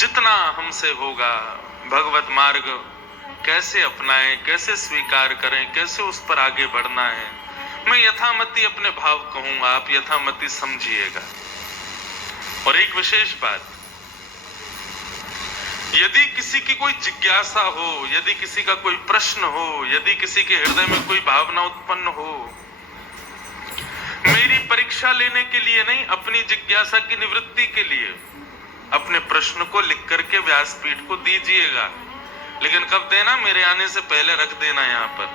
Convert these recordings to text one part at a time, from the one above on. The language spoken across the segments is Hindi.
जितना हमसे होगा भगवत मार्ग कैसे अपनाएं, कैसे स्वीकार करें, कैसे उस पर आगे बढ़ना है, मैं यथामति अपने भाव कहूंगा, आप यथामति समझिएगा। और एक विशेष बात, यदि किसी की कोई जिज्ञासा हो, यदि किसी का कोई प्रश्न हो, यदि किसी के हृदय में कोई भावना उत्पन्न हो, मेरी परीक्षा लेने के लिए नहीं, अपनी जिज्ञासा की निवृत्ति के लिए अपने प्रश्न को लिख करके व्यासपीठ को दीजिएगा। लेकिन कब देना? मेरे आने से पहले रख देना यहाँ पर।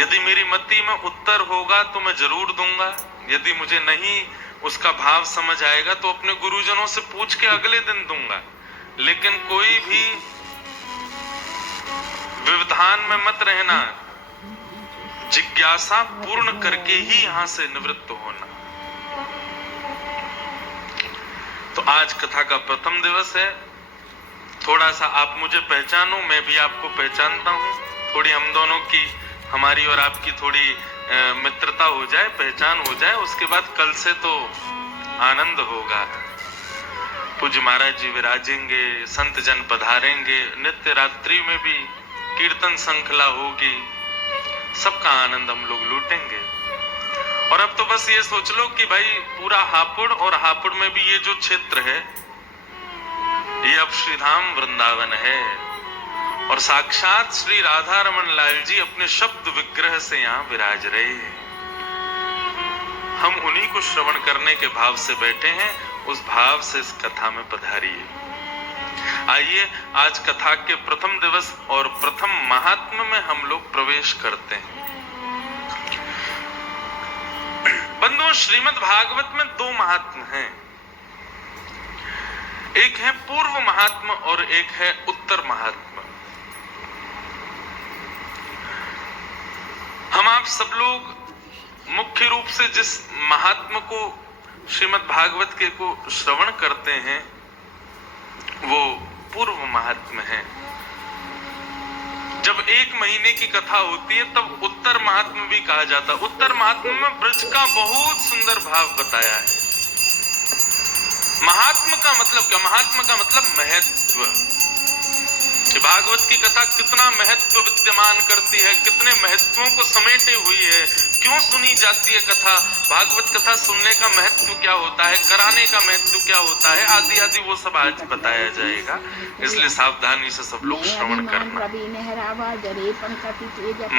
यदि मेरी मति में उत्तर होगा तो मैं जरूर दूंगा, यदि मुझे नहीं उसका भाव समझ आएगा तो अपने गुरुजनों से पूछ के अगले दिन दूंगा। लेकिन कोई भी व्यवधान में मत रहना, जिज्ञासा पूर्ण करके ही यहां से निवृत्त होना। तो आज कथा का प्रथम दिवस है। थोड़ा सा आप मुझे पहचानो, मैं भी आपको पहचानता हूं। थोड़ी हम दोनों की, हमारी और आपकी थोड़ी मित्रता हो जाए, पहचान हो जाए, उसके बाद कल से तो आनंद होगा। पूज्य महाराज जी विराजेंगे, संत जन पधारेंगे, नित्य रात्रि में भी कीर्तन श्रृंखला होगी, सबका आनंद हम लोग लूटेंगे। और अब तो बस ये सोच लो कि भाई पूरा हापुड़, और हापुड़ में भी ये जो क्षेत्र है ये अब श्रीधाम वृंदावन है, और साक्षात श्री राधा रमन लाल जी अपने शब्द विग्रह से यहाँ विराज रहे हैं। हम उन्हीं को श्रवण करने के भाव से बैठे हैं, उस भाव से इस कथा में पधारिए। आइए आज कथा के प्रथम दिवस और प्रथम महात्म्य में हम लोग प्रवेश करते हैं। बंधुओं, श्रीमद् भागवत में दो महात्म्य हैं, एक है पूर्व महात्म्य और एक है उत्तर महात्म्य। हम आप सब लोग मुख्य रूप से जिस महात्म्य को श्रीमद् भागवत के को श्रवण करते हैं वो पूर्व महात्म्य है। जब एक महीने की कथा होती है तब उत्तर महात्म्य भी कहा जाता है। उत्तर महात्म्य में ब्रज का बहुत सुंदर भाव बताया है। महात्म्य का मतलब क्या? महात्म्य का मतलब महत्व। भागवत की कथा कितना महत्व विद्यमान करती है, कितने महत्वों को समेटे हुई है, क्यों सुनी जाती है कथा, भागवत कथा सुनने का महत्व क्या होता है, कराने का महत्व क्या होता है, आदि आदि वो सब आज बताया जाएगा। इसलिए सावधानी से सब लोग श्रवण करना।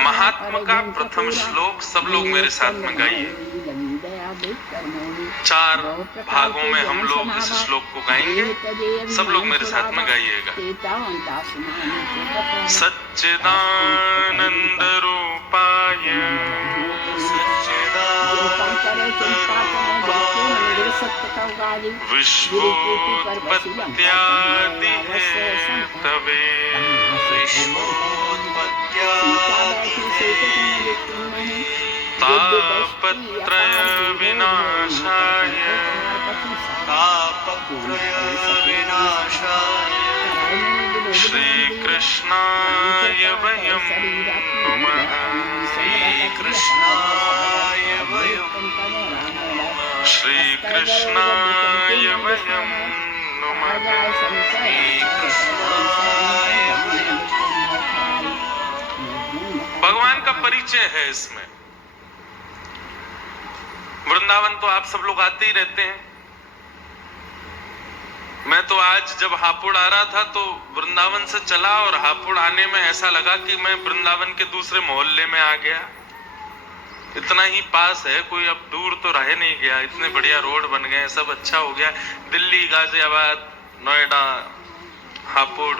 महात्मा का प्रथम श्लोक सब लोग मेरे साथ में गाइए। 4 भागों में हम लोग इस श्लोक को गाएंगे, सब लोग मेरे साथ में गाइएगा। सच्चिदानंद रूपाय विश्वोत्पत्त्यादि हेतवे तापत्रय विनाशाय श्री कृष्णाय वयं नमः। श्री कृष्णाय वयं नमः। भगवान का परिचय है इसमें। वृंदावन तो आप सब लोग आते ही रहते हैं। मैं तो आज जब हापुड़ आ रहा था तो वृंदावन से चला, और हापुड़ आने में ऐसा लगा कि मैं वृंदावन के दूसरे मोहल्ले में आ गया। इतना ही पास है, कोई अब दूर तो रह नहीं गया। इतने बढ़िया रोड बन गए, सब अच्छा हो गया। दिल्ली, गाजियाबाद, नोएडा, हापुड़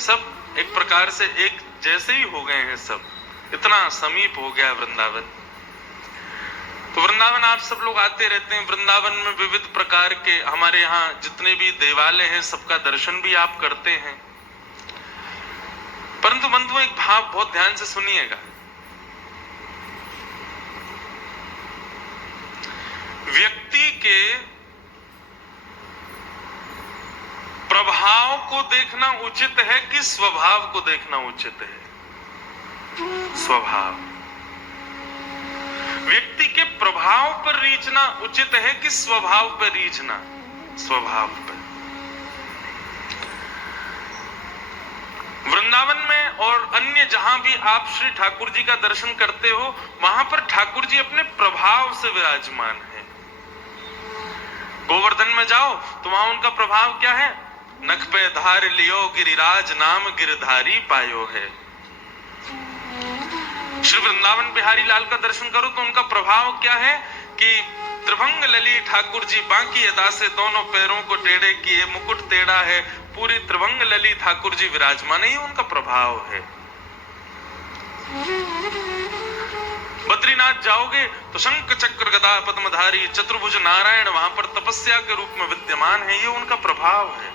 सब एक प्रकार से एक जैसे ही हो गए हैं, सब इतना समीप हो गया वृंदावन। तो वृंदावन आप सब लोग आते रहते हैं। वृंदावन में विविध प्रकार के हमारे यहाँ जितने भी देवालय हैं सबका दर्शन भी आप करते हैं। परंतु बंधुओं, एक भाव बहुत ध्यान से सुनिएगा। व्यक्ति के प्रभाव को देखना उचित है कि स्वभाव को देखना उचित है? स्वभाव। व्यक्ति के प्रभाव पर रीझना उचित है कि स्वभाव पर रीझना? स्वभाव पर। वृंदावन में और अन्य जहां भी आप श्री ठाकुर जी का दर्शन करते हो, वहां पर ठाकुर जी अपने प्रभाव से विराजमान है। गोवर्धन में जाओ तो वहां उनका प्रभाव क्या है? नख पे धार लियो गिरिराज, नाम गिरधारी पायो है। श्री वृंदावन बिहारी लाल का दर्शन करो तो उनका प्रभाव क्या है कि त्रिभंग लली ठाकुर जी बांकी अदा से दोनों पैरों को टेढ़े किए, मुकुट टेढ़ा है, पूरी त्रिभंग लली ठाकुर जी विराजमान है, ये उनका प्रभाव है। बद्रीनाथ जाओगे तो शंख चक्र गदा पद्मधारी चतुर्भुज नारायण वहां पर तपस्या के रूप में विद्यमान है, ये उनका प्रभाव है।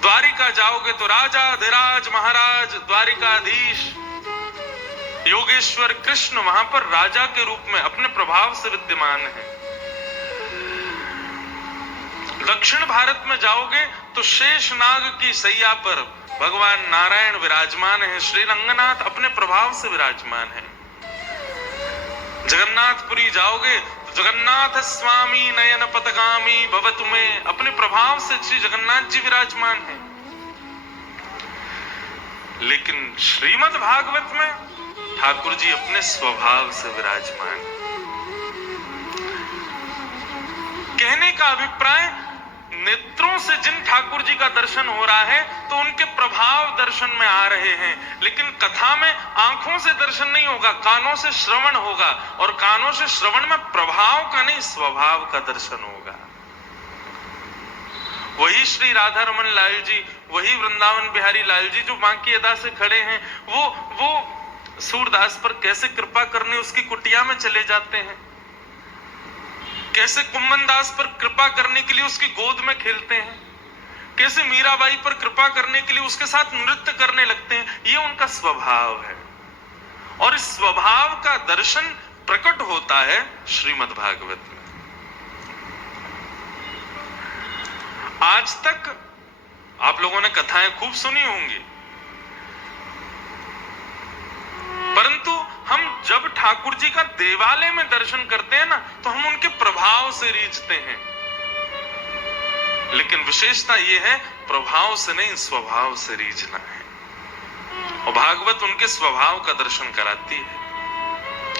द्वारिका जाओगे तो राजा धीराज महाराज द्वारिकाधीश योगेश्वर कृष्ण वहां पर राजा के रूप में अपने प्रभाव से विद्यमान है। दक्षिण भारत में जाओगे तो शेषनाग की सैया पर भगवान नारायण विराजमान है, श्री रंगनाथ अपने प्रभाव से विराजमान है। जगन्नाथपुरी जाओगे तो जगन्नाथ स्वामी नयन पथगामी भवतु में अपने प्रभाव से श्री जगन्नाथ जी विराजमान है। लेकिन श्रीमद् भागवत में ठाकुर जी अपने स्वभाव से विराजमान। कहने का अभिप्राय, नेत्रों से जिन ठाकुर जी का दर्शन हो रहा है तो उनके प्रभाव दर्शन में आ रहे हैं, लेकिन कथा में आंखों से दर्शन नहीं होगा, कानों से श्रवण होगा, और कानों से श्रवण में प्रभाव का नहीं स्वभाव का दर्शन होगा। वही श्री राधा रमन लाल जी, वही वृंदावन बिहारी लाल जी जो बांकी अदा से खड़े हैं, वो सूरदास पर कैसे कृपा करने उसकी कुटिया में चले जाते हैं, कैसे कुम्मन दास पर कृपा करने के लिए उसकी गोद में खेलते हैं, कैसे मीराबाई पर कृपा करने के लिए उसके साथ नृत्य करने लगते हैं, ये उनका स्वभाव है। और इस स्वभाव का दर्शन प्रकट होता है श्रीमद् भागवत में। आज तक आप लोगों ने कथाएं खूब सुनी होंगी, परंतु हम जब ठाकुर जी का देवालय में दर्शन करते हैं ना तो हम उनके प्रभाव से रीझते हैं। लेकिन विशेषता यह है प्रभाव से नहीं स्वभाव से रीझना है। और भागवत उनके स्वभाव का दर्शन कराती है,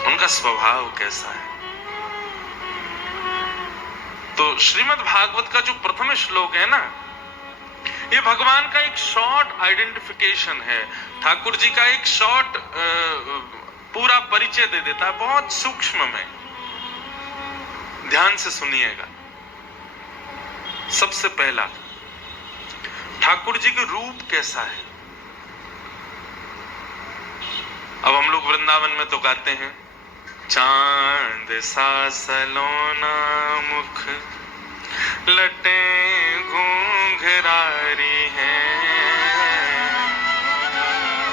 उनका स्वभाव कैसा है। तो श्रीमद् भागवत का जो प्रथम श्लोक है ना, ये भगवान का एक शॉर्ट आइडेंटिफिकेशन है, ठाकुर जी का एक शॉर्ट पूरा परिचय दे देता है, बहुत सूक्ष्म में। ध्यान से सुनिएगा। सबसे पहला, ठाकुर जी का रूप कैसा है। अब हम लोग वृंदावन में तो गाते हैं, चांद सा सलोना मुख लटे घूंघरारी हैं,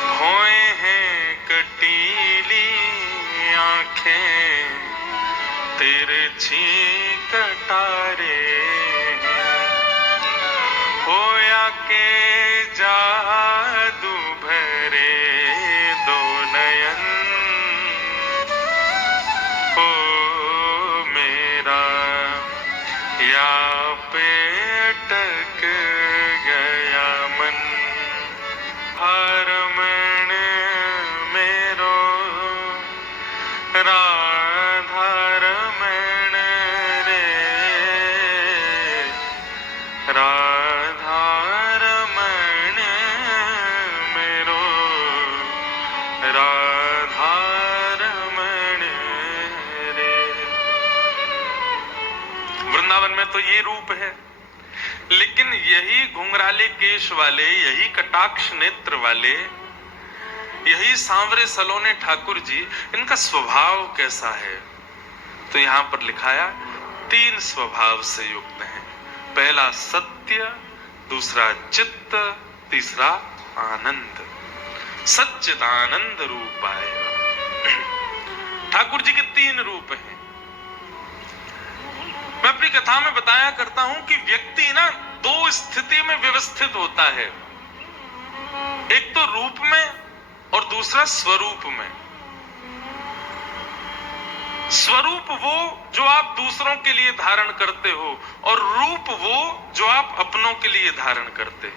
भौएं हैं कटीली आंखें तिरछी कटारे हैं, होया के जादू भरे दो नयन हो मेरा या पेटक गया मन, हरमण मेरो राधा रमण रे, राधा रमण मेरो राधा रमण रे। वृंदावन में तो ये रूप है, लेकिन यही घुंघराले केश वाले, यही कटाक्ष नेत्र वाले, यही सांवरे सलोने ठाकुर जी, इनका स्वभाव कैसा है। तो यहां पर लिखाया 3 स्वभाव से युक्त हैं। पहला सत्य, दूसरा चित्त, तीसरा आनंद। सच्चिदानंद रूप आएगा। ठाकुर जी के 3 रूप हैं। मैं अपनी कथा में बताया करता हूं कि व्यक्ति ना 2 स्थिति में व्यवस्थित होता है, एक तो रूप में और दूसरा स्वरूप में। स्वरूप वो जो आप दूसरों के लिए धारण करते हो, और रूप वो जो आप अपनों के लिए धारण करते हो।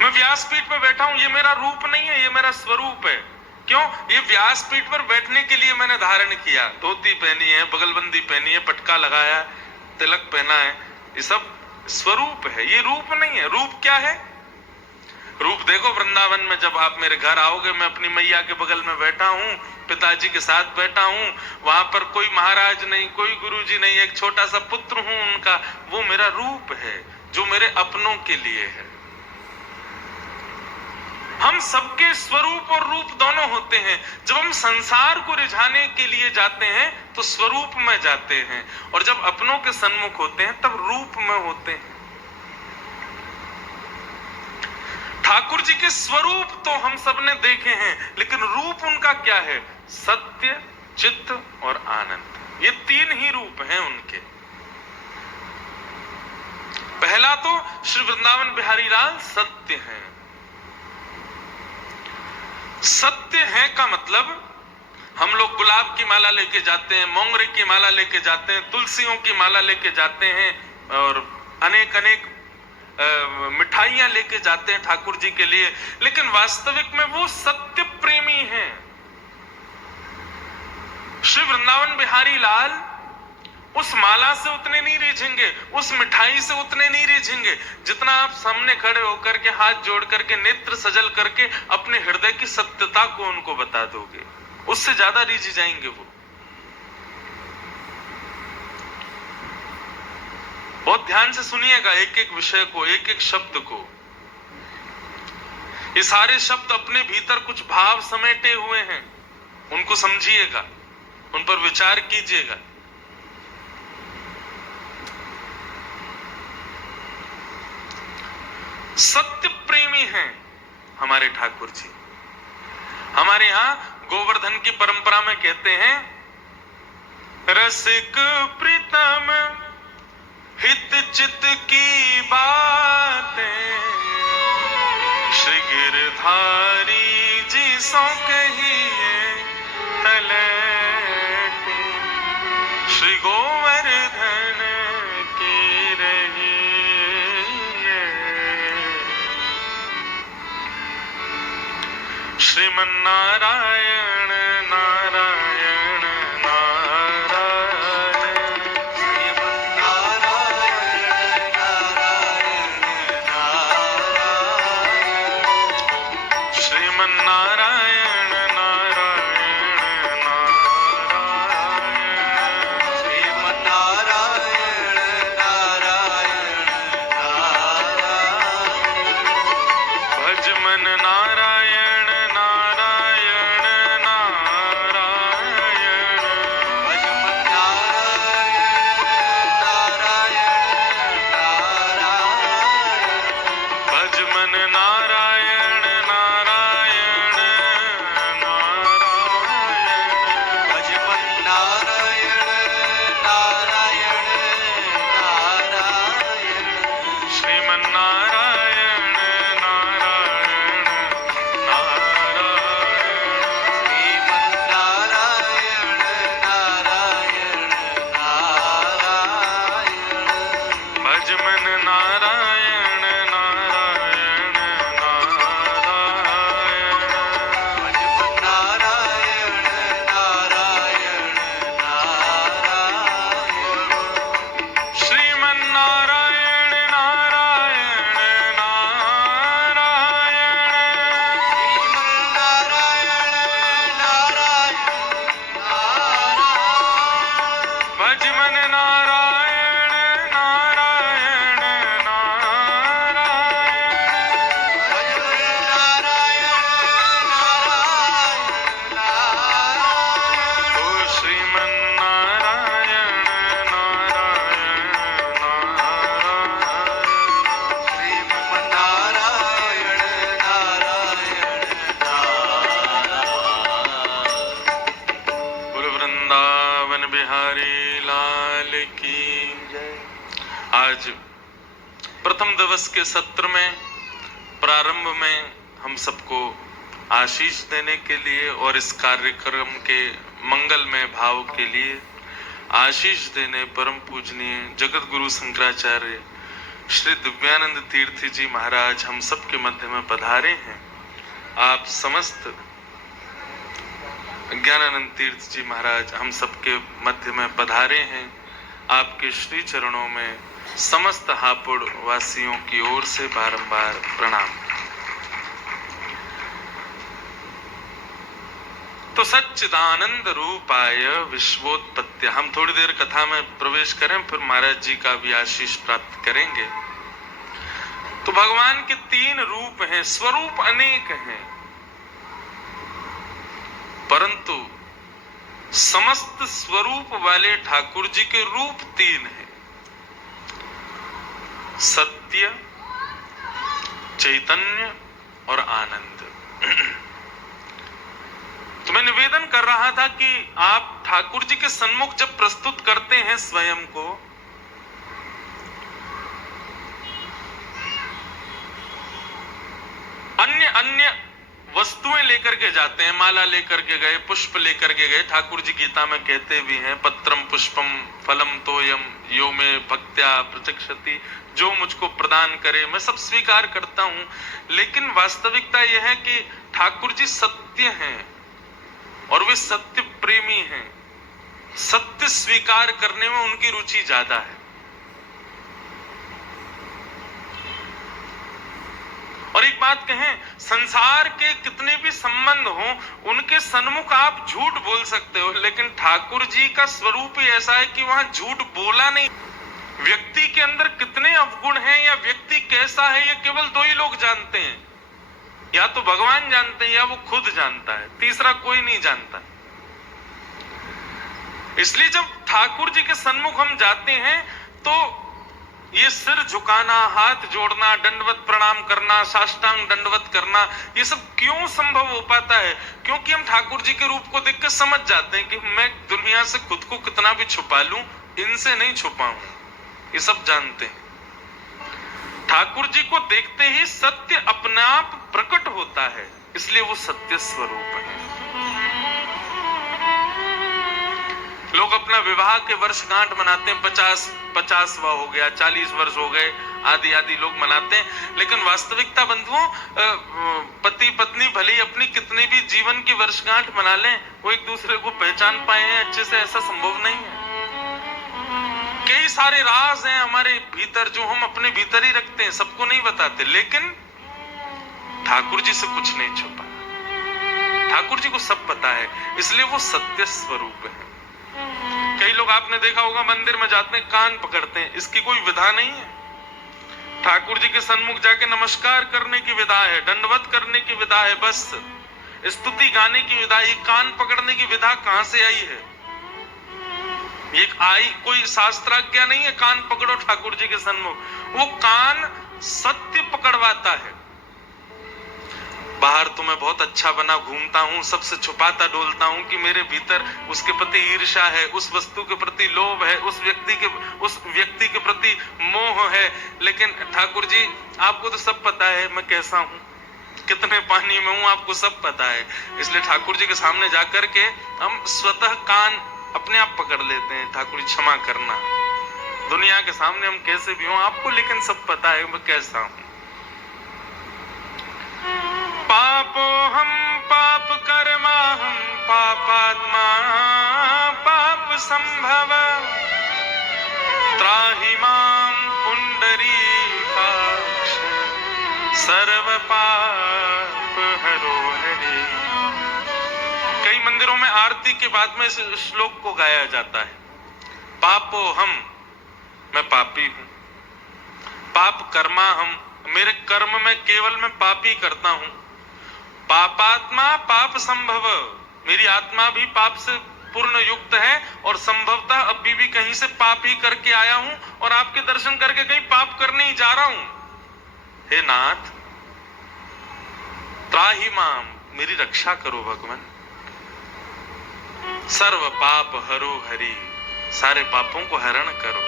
मैं व्यासपीठ पर बैठा हूं, ये मेरा रूप नहीं है, ये मेरा स्वरूप है। क्यों? ये व्यासपीठ पर बैठने के लिए मैंने धारण किया, धोती पहनी है, बगलबंदी पहनी है, पटका लगाया, तिलक पहना है, ये सब स्वरूप है, ये रूप नहीं है। रूप क्या है? रूप देखो वृंदावन में जब आप मेरे घर आओगे, मैं अपनी मैया के बगल में बैठा हूं, पिताजी के साथ बैठा हूं, वहां पर कोई महाराज नहीं, कोई गुरुजी नहीं, एक छोटा सा पुत्र हूं उनका, वो मेरा रूप है जो मेरे अपनों के लिए है। हम सबके स्वरूप और रूप दोनों होते हैं। जब हम संसार को रिझाने के लिए जाते हैं तो स्वरूप में जाते हैं, और जब अपनों के सन्मुख होते हैं तब रूप में होते हैं। ठाकुर जी के स्वरूप तो हम सब ने देखे हैं, लेकिन रूप उनका क्या है? सत्य, चित्त और आनंद, ये तीन ही रूप हैं उनके। पहला तो श्री वृंदावन बिहारी लाल सत्य हैं। सत्य है का मतलब, हम लोग गुलाब की माला लेके जाते हैं, मोंगरे की माला लेके जाते हैं, तुलसियों की माला लेके जाते हैं, और अनेक अनेक मिठाइयां लेके जाते हैं ठाकुर जी के लिए, लेकिन वास्तविक में वो सत्य प्रेमी हैं। श्री वृंदावन बिहारी लाल उस माला से उतने नहीं रिझेंगे, उस मिठाई से उतने नहीं रिझेंगे, जितना आप सामने खड़े होकर के, हाथ जोड़ करके, नेत्र सजल करके अपने हृदय की सत्यता को उनको बता दोगे, उससे ज्यादा रिझ जाएंगे वो। बहुत ध्यान से सुनिएगा एक एक विषय को, एक एक शब्द को। ये सारे शब्द अपने भीतर कुछ भाव समेटे हुए हैं, उनको समझिएगा, उन पर विचार कीजिएगा। सत्य प्रेमी हैं हमारे ठाकुर जी। हमारे यहां गोवर्धन की परंपरा में कहते हैं, रसिक प्रीतम हित चित की बातें, श्री गिरधारी जी सौ कहिए तलैटे, श्री गोवर्धन की रही श्रीमन नारायण नारायण नारायण, श्रीमन नारायण नारायण नारायण, श्रीमन नारायण नारायण नारायण, श्रीमन नारायण नारायण नारायण, भज मन नारायण नारायण नारायण, भज मन नारायण नारायण नारायण, भज मन नारायण नारायण नारायण, भज मन नारायण नारायण नारायण, श्रीमन नारायण नारायण नारायण, श्रीमन नारायण नारायण नारायण, भज मन नारायण नारायण नारायण, भज मन नारायण नारायण नारायण, श्रीमन नारायण नारायण नारायण, श्रीमन नारायण नारायण नारायण, भज मन नारायण नारायण नारायण, भज मन नारायण नारायण नारायण, ओ श्रीमन नारायण नारायण नारायण, श्रीमन नारायण नारायण नारायण। बोलो वृंदावन बिहारी लाल की जय। आज प्रथम दिवस के सत्र में प्रारंभ में हम सबको आशीष देने के लिए और इस कार्यक्रम के मंगलमय भाव के लिए आशीष देने परम पूजनीय जगत गुरु शंकराचार्य श्री दिव्यानंद तीर्थ जी महाराज हम सबके मध्य में पधारे हैं। आप समस्त ज्ञानानंद तीर्थ जी महाराज हम सबके मध्य में पधारे हैं। आपके श्री चरणों में समस्त हापुड़ वासियों की ओर से बारंबार प्रणाम। तो सच्चिदानंद रूपाय विश्वोत्पत्ति, हम थोड़ी देर कथा में प्रवेश करें, फिर महाराज जी का भी आशीष प्राप्त करेंगे। तो भगवान के 3 रूप हैं, स्वरूप अनेक हैं, परंतु समस्त स्वरूप वाले ठाकुर जी के रूप 3 हैं, सत्य, चैतन्य और आनंद। तो मैं निवेदन कर रहा था कि आप ठाकुर जी के सन्मुख जब प्रस्तुत करते हैं स्वयं को, अन्य अन्य वस्तुएं लेकर के जाते हैं, माला लेकर के गए, पुष्प लेकर के गए। ठाकुर जी गीता में कहते भी हैं, पत्रम पुष्पम फलम तोयम यो में भक्त्या प्रचक्षति, जो मुझको प्रदान करे मैं सब स्वीकार करता हूं। लेकिन वास्तविकता यह है कि ठाकुर जी सत्य हैं और वे सत्य प्रेमी हैं। सत्य स्वीकार करने में उनकी रुचि ज्यादा है। और एक बात कहें, संसार के कितने भी संबंध हो, उनके सन्मुख आप झूठ बोल सकते हो, लेकिन ठाकुर जी का स्वरूप ही ऐसा है कि वहां झूठ बोला नहीं। व्यक्ति के अंदर कितने अवगुण हैं या व्यक्ति कैसा है, ये केवल 2 ही लोग जानते हैं, या तो भगवान जानते हैं या वो खुद जानता है, तीसरा कोई नहीं जानता। इसलिए जब ठाकुर जी के सन्मुख हम जाते हैं तो ये सिर झुकाना, हाथ जोड़ना, दंडवत प्रणाम करना, साष्टांग दंडवत करना, ये सब क्यों संभव हो पाता है? क्योंकि हम ठाकुर जी के रूप को देखकर समझ जाते हैं कि मैं दुनिया से खुद को कितना भी छुपा लूं, इनसे नहीं छुपाऊं। ये सब जानते हैं। ठाकुर जी को देखते ही सत्य अपने आप प्रकट होता है, इसलिए वो सत्य स्वरूप है। लोग अपना विवाह के वर्षगांठ मनाते हैं, 50वां हो गया, 40 वर्ष हो गए, आदि आदि लोग मनाते हैं। लेकिन वास्तविकता बंधुओं, पति पत्नी भले ही अपनी कितनी भी जीवन की वर्षगांठ मना लें, वो एक दूसरे को पहचान पाए हैं अच्छे से, ऐसा संभव नहीं है। कई सारे राज हैं हमारे भीतर जो हम अपने भीतर ही रखते हैं, सबको नहीं बताते, लेकिन ठाकुर जी से कुछ नहीं छुपा। ठाकुर जी को सब पता है, इसलिए वो सत्य स्वरूप है। कई लोग आपने देखा होगा मंदिर में जाते हैं, कान पकड़ते हैं, इसकी कोई विधा नहीं है। ठाकुर जी के सन्मुख जाके नमस्कार करने की विधा है, दंडवत करने की विधा है, बस स्तुति गाने की विधा। ये कान पकड़ने की विधा कहां से आई है? ये कोई शास्त्राज्ञा नहीं है, कान पकड़ो ठाकुर जी के सन्मुख। वो कान सत्य पकड़वाता है। बाहर तो मैं बहुत अच्छा बना घूमता हूं, सबसे छुपाता डोलता हूं कि मेरे भीतर उसके प्रति ईर्ष्या है, उस वस्तु के प्रति लोभ है, उस व्यक्ति के प्रति मोह है। लेकिन ठाकुर जी, आपको तो सब पता है मैं कैसा हूं, कितने पानी में हूं, आपको सब पता है। इसलिए ठाकुर जी के सामने जाकर के हम स्वतः कान अपने आप पकड़ लेते हैं, ठाकुर जी क्षमा करना। दुनिया के सामने हम कैसे भी हों, आपको लेकिन सब पता है मैं कैसा हूं। पापो हम पाप कर्मा हम पापात्मा पाप संभव त्राहि मां पुंडरीकाक्ष सर्व पाप हरो हरि। कई मंदिरों में आरती के बाद में इस श्लोक को गाया जाता है, पापो हम, मैं पापी हूं, पाप कर्मा हम, मेरे कर्म में केवल मैं पाप ही करता हूं, पापात्मा पाप संभव, मेरी आत्मा भी पाप से पूर्ण युक्त है और संभवतः अभी भी कहीं से पाप ही करके आया हूं और आपके दर्शन करके कहीं पाप करने ही जा रहा हूं। हे नाथ, त्राहि माम, मेरी रक्षा करो भगवान, सर्व पाप हरो हरि, सारे पापों को हरण करो।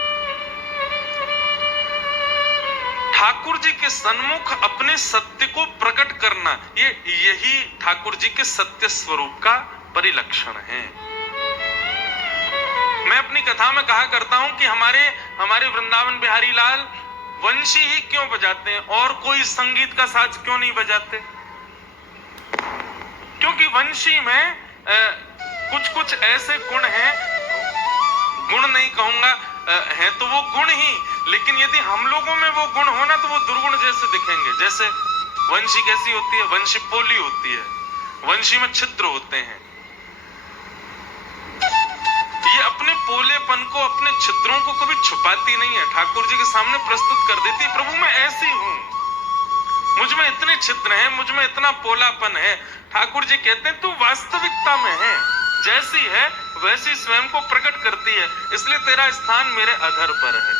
ठाकुर जी के सन्मुख अपने सत्य को प्रकट करना, यही ठाकुर जी के सत्य स्वरूप का परिलक्षण है। मैं अपनी कथा में कहा करता हूं कि हमारे वृंदावन बिहारी लाल वंशी ही क्यों बजाते हैं और कोई संगीत का साज क्यों नहीं बजाते? क्योंकि वंशी में कुछ कुछ ऐसे गुण हैं, गुण नहीं कहूंगा, है तो वो गुण ही, लेकिन यदि हम लोगों में वो गुण होना तो वो दुर्गुण जैसे दिखेंगे। जैसे वंशी कैसी होती है? वंशी पोली होती है, वंशी में छिद्र होते हैं। ये अपने पोलेपन को, अपने छिद्रों को कभी छुपाती नहीं है, ठाकुर जी के सामने प्रस्तुत कर देती है, प्रभु मैं ऐसी हूं, मुझ में इतने छिद्र हैं, मुझ में इतना पोलापन है। ठाकुर जी कहते हैं तू वास्तविकता में है, जैसी है वैसी स्वयं को प्रकट करती है, इसलिए तेरा स्थान मेरे अधर पर है।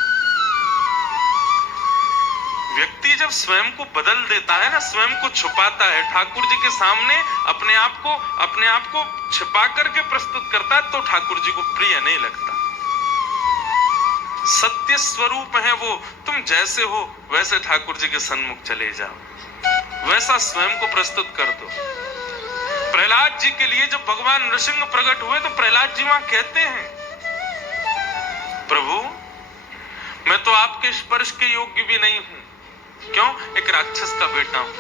व्यक्ति जब स्वयं को बदल देता है ना, स्वयं को छुपाता है, ठाकुर जी के सामने अपने आप को छिपा करके प्रस्तुत करता है, तो ठाकुर जी को प्रिय नहीं लगता। सत्य स्वरूप है वो, तुम जैसे हो वैसे ठाकुर जी के सन्मुख चले जाओ, वैसा स्वयं को प्रस्तुत कर दो। प्रहलाद जी के लिए जब भगवान नृसिंह प्रकट हुए तो प्रहलाद जी वहां कहते हैं, प्रभु मैं तो आपके स्पर्श के योग्य भी नहीं हूं। क्यों? एक राक्षस का बेटा हूं,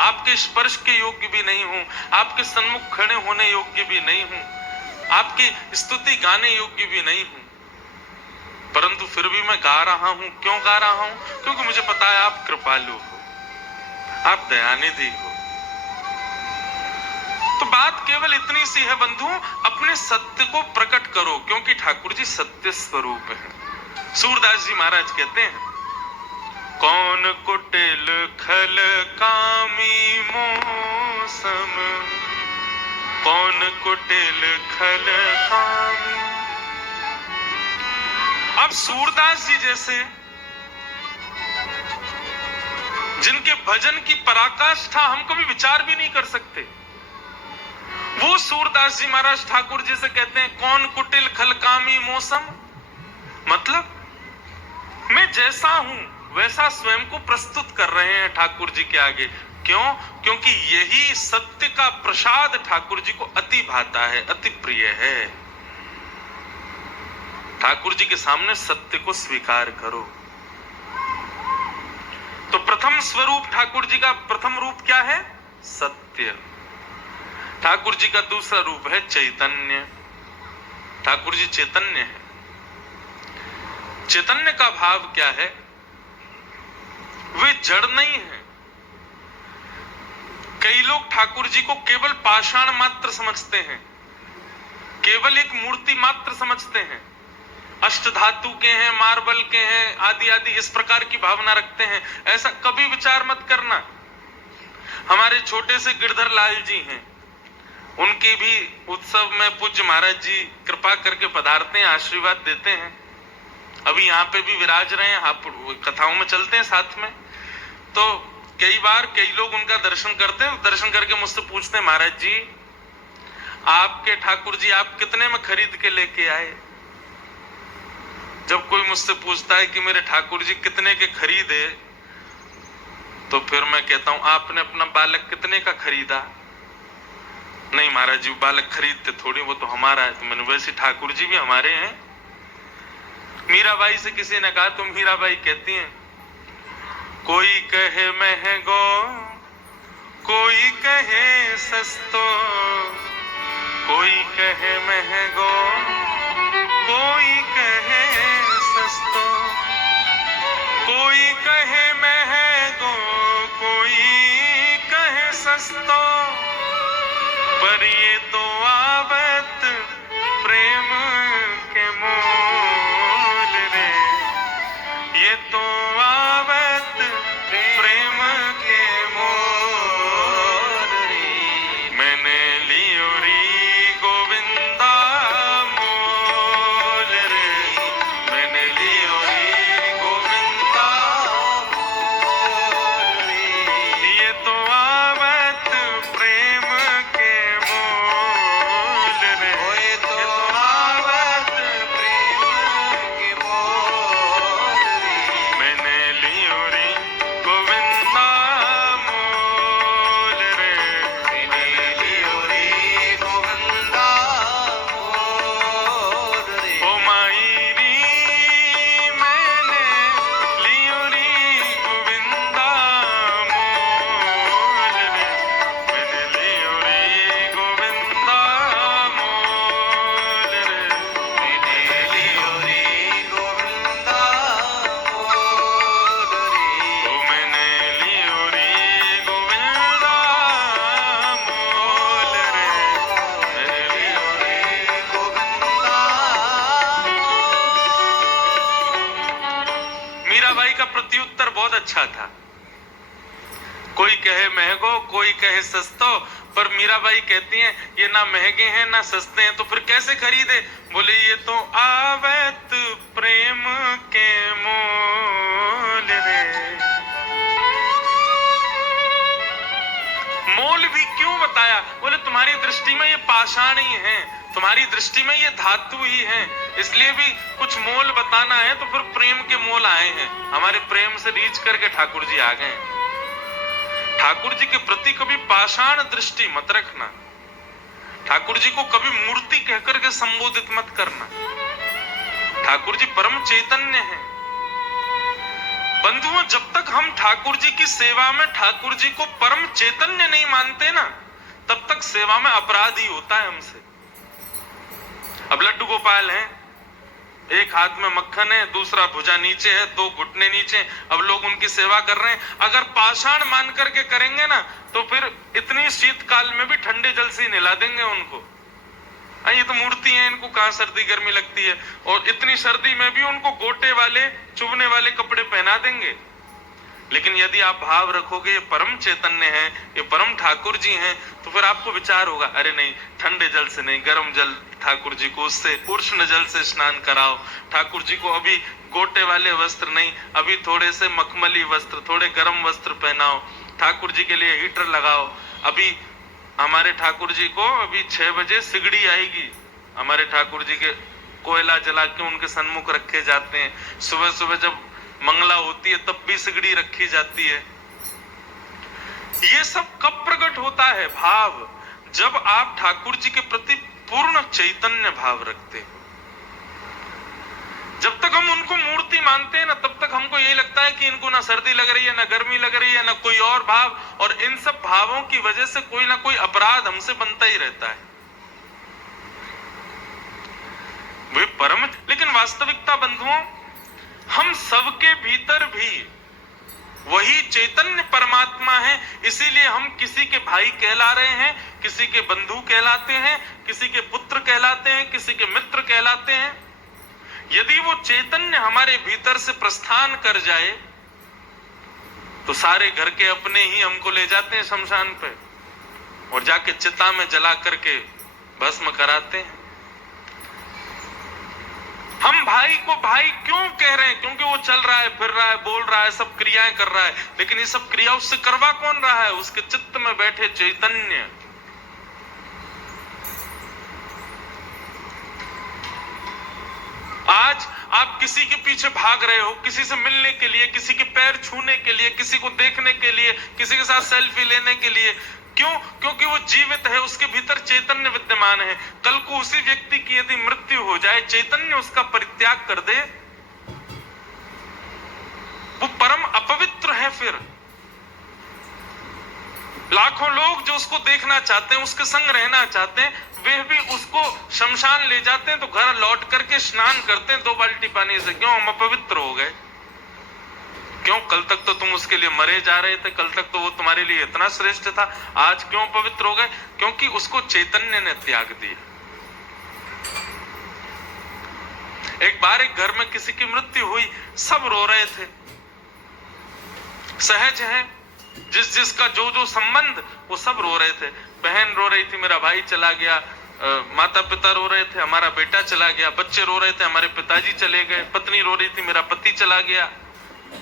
आपके स्पर्श के योग्य भी नहीं हूं, आपके सन्मुख खड़े होने योग्य भी नहीं हूं, आपकी स्तुति गाने योग्य भी नहीं हूं, परंतु फिर भी मैं गा रहा हूं। क्यों गा रहा हूं? क्योंकि मुझे पता है आप कृपालु हो, आप दयानिधि हो। तो बात केवल इतनी सी है बंधु, अपने सत्य को प्रकट करो, क्योंकि ठाकुर जी सत्य स्वरूप है। सूरदास जी महाराज कहते हैं, कौन कुटिल खल कामी मौसम, कौन कुटिल खल कामी। अब सूरदास जी जैसे जिनके भजन की पराकाष्ठा हम कभी विचार भी नहीं कर सकते, वो सूरदास जी महाराज ठाकुर जी से कहते हैं कौन कुटिल खलकामी मौसम, मतलब मैं जैसा हूं वैसा स्वयं को प्रस्तुत कर रहे हैं ठाकुर जी के आगे। क्यों? क्योंकि यही सत्य का प्रसाद ठाकुर जी को अति भाता है, अति प्रिय है। ठाकुर जी के सामने सत्य को स्वीकार करो। तो प्रथम स्वरूप ठाकुर जी का, प्रथम रूप क्या है? सत्य। ठाकुर जी का दूसरा रूप है चैतन्य। ठाकुर जी चैतन्य है। चैतन्य का भाव क्या है? वे जड़ नहीं है। कई लोग ठाकुर जी को केवल पाषाण मात्र समझते हैं, केवल एक मूर्ति मात्र समझते हैं, अष्ट धातु के हैं, मार्बल के हैं, आदि आदि इस प्रकार की भावना रखते हैं। ऐसा कभी विचार मत करना। हमारे छोटे से गिरधर लाल जी हैं, उनके भी उत्सव में पूज्य महाराज जी कृपा करके पधारते हैं, आशीर्वाद देते हैं। अभी यहाँ पे भी विराज रहे हैं, आप कथाओं में चलते हैं साथ में। तो कई बार कई लोग उनका दर्शन करते हैं, दर्शन करके मुझसे पूछते हैं, महाराज जी आपके ठाकुर जी आप कितने में खरीद के लेके आए? जब कोई मुझसे पूछता है कि मेरे ठाकुर जी कितने के खरीदे, तो फिर मैं कहता हूं आपने अपना बालक कितने का खरीदा? नहीं महाराज जी बालक खरीदते थोड़ी, वो तो हमारा है। तो मैंने, वैसे ठाकुर जी भी हमारे हैं। मीराबाई से किसी ने कहा, तो मीराबाई कहती हैं, कोई कहे महंगो कोई कहे सस्तो, कोई कहे महंगो कोई कहे सस्तो, कोई कहे महंगो कोई कहे सस्तो, पर ये तो आवत प्रेम के मोल रे, ये तो आवत प्रेम के मोल रे। मैंने लियो री गोविंदा मोल रे, मैंने लियो री गोविंदा मोल रे, ये तो आवत मीराबाई का प्रत्युत्तर बहुत अच्छा था। कोई कहे महंगो, कोई कहे सस्तो, पर मीराबाई कहती हैं ये ना महंगे हैं ना सस्ते हैं, तो फिर कैसे खरीदे? बोले ये तो आवैत प्रेम के मोल रे। मोल भी क्यों बताया? बोले तुम्हारी दृष्टि में ये पाषाण ही है, तुम्हारी दृष्टि में ये धातु ही है, इसलिए भी कुछ मोल बताना है, तो फिर प्रेम के मोल आए हैं। हमारे प्रेम से रीच करके ठाकुर जी आ गए। ठाकुर जी के प्रति कभी पाषाण दृष्टि मत रखना, ठाकुर जी को कभी मूर्ति कहकर के संबोधित मत करना। ठाकुर जी परम चैतन्य हैं। बंधुओं, जब तक हम ठाकुर जी की सेवा में ठाकुर जी को परम चैतन्य नहीं मानते ना, तब तक सेवा में अपराध ही होता है हमसे। अब लड्डू गोपाल हैं, एक हाथ में मक्खन है, दूसरा भुजा नीचे है, दो घुटने नीचे, अब लोग उनकी सेवा कर रहे हैं। अगर पाषाण मान करके करेंगे ना, तो फिर इतनी शीतकाल में भी ठंडे जल से नहला देंगे उनको। ये तो मूर्ति है, इनको कहां सर्दी गर्मी लगती है, और इतनी सर्दी में भी उनको गोटे वाले चुभने वाले कपड़े पहना देंगे। लेकिन यदि आप भाव रखोगे ये परम चैतन्य है, ये परम ठाकुर जी हैं, तो फिर आपको विचार होगा, अरे नहीं, ठंडे जल से नहीं, गर्म जल ठाकुर जी को उससे उष्ण जल से स्नान कराओ, ठाकुर जी को अभी गोटे वाले वस्त्र नहीं, अभी थोड़े से मखमली वस्त्र, थोड़े गर्म वस्त्र पहनाओ, ठाकुर जी के लिए हीटर लगाओ। अभी हमारे ठाकुर जी को अभी 6 बजे सिगड़ी आएगी, हमारे ठाकुर जी के कोयला जला के उनके सन्मुख रखे जाते हैं। सुबह सुबह जब मंगला होती है तब भी सिगड़ी रखी जाती है। ये सब कब प्रकट होता है? भाव, जब आप ठाकुर जी के प्रति पूर्ण चैतन्य भाव रखते हो। जब तक हम उनको मूर्ति मानते हैं ना, तब तक हमको यही लगता है कि इनको ना सर्दी लग रही है, ना गर्मी लग रही है, ना कोई और भाव, और इन सब भावों की वजह से कोई ना कोई अपराध हमसे बनता ही रहता है। वे परम, लेकिन वास्तविकता बंधुओं, हम सबके भीतर भी वही चैतन्य परमात्मा है। इसीलिए हम किसी के भाई कहला रहे हैं, किसी के बंधु कहलाते हैं, किसी के पुत्र कहलाते हैं, किसी के मित्र कहलाते हैं। यदि वो चैतन्य हमारे भीतर से प्रस्थान कर जाए, तो सारे घर के अपने ही हमको ले जाते हैं शमशान पे, और जाके चिता में जला करके भस्म कराते हैं। हम भाई को भाई क्यों कह रहे हैं? क्योंकि वो चल रहा है, फिर रहा है, बोल रहा है, सब क्रियाएं कर रहा है, लेकिन ये सब क्रिया उससे करवा कौन रहा है? उसके चित्त में बैठे चैतन्य। आज आप किसी के पीछे भाग रहे हो, किसी से मिलने के लिए, किसी के पैर छूने के लिए, किसी को देखने के लिए, किसी के साथ सेल्फी लेने के लिए। क्यों? क्योंकि वो जीवित है, उसके भीतर चैतन्य विद्यमान है। कल को उसी व्यक्ति की यदि मृत्यु हो जाए, चैतन्य उसका परित्याग कर दे, वो परम अपवित्र है। फिर लाखों लोग जो उसको देखना चाहते हैं, उसके संग रहना चाहते हैं, वे भी उसको शमशान ले जाते हैं, तो घर लौट करके स्नान करते हैं 2 बाल्टी पानी से। क्यों? हम अपवित्र हो गए। क्यों? कल तक तो तुम उसके लिए मरे जा रहे थे, कल तक तो वो तुम्हारे लिए इतना श्रेष्ठ था, आज क्यों पवित्र हो गए? क्योंकि उसको चैतन्य ने त्याग दिया। एक बार एक घर में किसी की मृत्यु हुई, सब रो रहे थे। सहज है, जिस जिसका जो जो संबंध, वो सब रो रहे थे। बहन रो रही थी, मेरा भाई चला गया, माता पिता रो रहे थे, हमारा बेटा चला गया, बच्चे रो रहे थे, हमारे पिताजी चले गए, पत्नी रो रही थी, मेरा पति चला गया,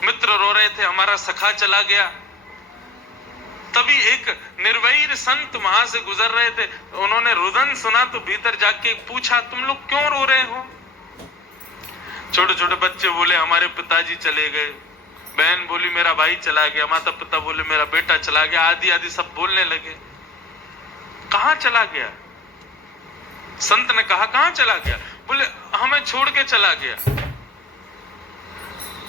मित्र रो रहे थे, हमारा सखा चला गया। तभी एक निर्वैर संत वहां से गुजर रहे थे, उन्होंने रुदन सुना तो भीतर जाके पूछा, तुम लोग क्यों रो रहे हो? छोटे छोटे बच्चे बोले, हमारे पिताजी चले गए, बहन बोली मेरा भाई चला गया, माता पिता बोले मेरा बेटा चला गया, आदि आदि सब बोलने लगे। कहां चला गया? संत ने कहा, कहां चला गया? बोले हमें छोड़ के चला गया।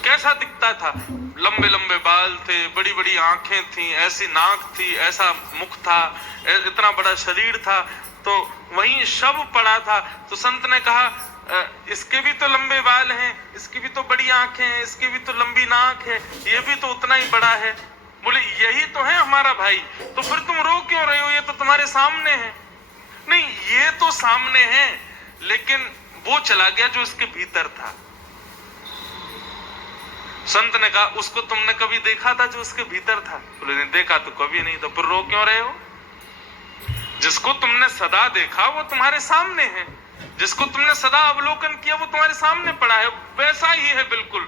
कैसा दिखता था? लंबे लंबे बाल थे, बड़ी बड़ी आंखें थी, ऐसी नाक थी, ऐसा मुख था, इतना बड़ा शरीर था। तो वहीं शव पड़ा था। तो संत ने कहा, इसके भी तो लंबे बाल हैं, इसकी भी तो बड़ी आंखें हैं, इसकी भी तो लंबी नाक है, ये भी तो उतना ही बड़ा है। बोले यही तो है हमारा भाई, तो फिर तुम रो क्यों रहे हो? ये तो तुम्हारे सामने है। नहीं, ये तो सामने है, लेकिन वो चला गया जो इसके भीतर था। संत ने कहा उसको तुमने कभी देखा था जो उसके भीतर था? बोले नहीं देखा तो कभी नहीं। तो फिर रो क्यों रहे हो? जिसको तुमने सदा देखा वो तुम्हारे सामने है, जिसको तुमने सदा अवलोकन किया वो तुम्हारे सामने पड़ा है, वैसा ही है बिल्कुल।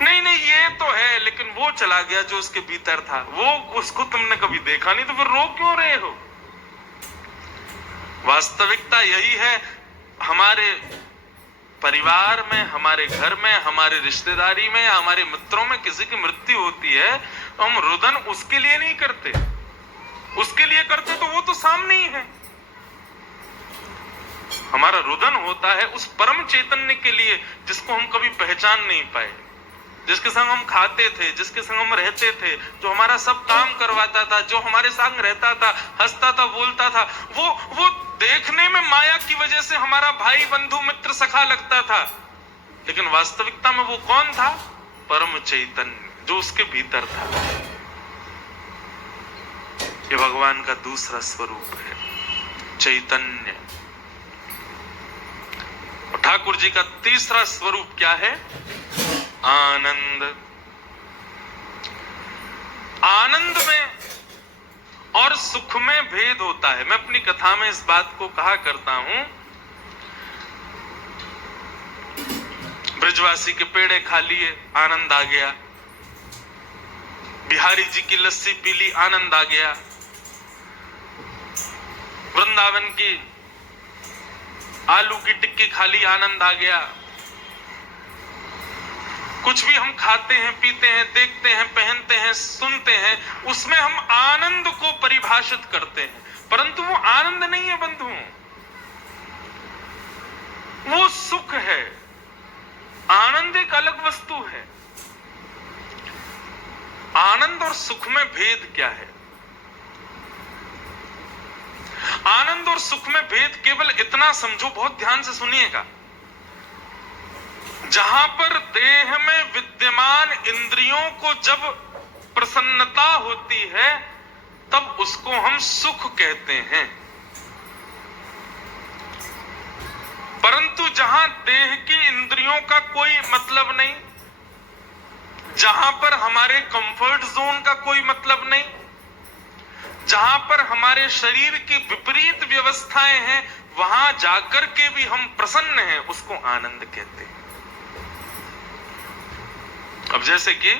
नहीं नहीं ये तो है, लेकिन वो चला गया जो उसके भीतर था, वो उसको तुमने कभी देखा नहीं, तो फिर रो क्यों रहे हो? वास्तविकता यही है। हमारे परिवार में, हमारे घर में, हमारे रिश्तेदारी में, हमारे मित्रों में किसी की मृत्यु होती है तो हम रुदन उसके लिए नहीं करते, उसके लिए करते तो वो तो सामने ही है। हमारा रुदन होता है उस परम चैतन्य के लिए जिसको हम कभी पहचान नहीं पाए, जिसके संग हम खाते थे, जिसके संग हम रहते थे, जो हमारा सब काम करवाता था, जो हमारे संग रहता था, हंसता था, बोलता था, वो देखने में माया की वजह से हमारा भाई, बंधु, मित्र, सखा लगता था, लेकिन वास्तविकता में वो कौन था? परम चैतन्य जो उसके भीतर था। ये भगवान का दूसरा स्वरूप है, चैतन्य। और ठाकुर जी का तीसरा स्वरूप क्या है? आनंद। आनंद में और सुख में भेद होता है। मैं अपनी कथा में इस बात को कहा करता हूं। ब्रजवासी के पेड़े खा लिए, आनंद आ गया। बिहारी जी की लस्सी पी ली, आनंद आ गया। वृंदावन की आलू की टिक्की खा ली, आनंद आ गया। कुछ भी हम खाते हैं, पीते हैं, देखते हैं, पहनते हैं, सुनते हैं, उसमें हम आनंद को परिभाषित करते हैं, परंतु वो आनंद नहीं है बंधुओं, वो सुख है। आनंद एक अलग वस्तु है। आनंद और सुख में भेद क्या है? आनंद और सुख में भेद केवल इतना समझो, बहुत ध्यान से सुनिएगा। जहां पर देह में विद्यमान इंद्रियों को जब प्रसन्नता होती है तब उसको हम सुख कहते हैं, परंतु जहां देह की इंद्रियों का कोई मतलब नहीं, जहां पर हमारे कंफर्ट जोन का कोई मतलब नहीं, जहां पर हमारे शरीर की विपरीत व्यवस्थाएं हैं, वहां जाकर के भी हम प्रसन्न हैं, उसको आनंद कहते हैं। अब जैसे कि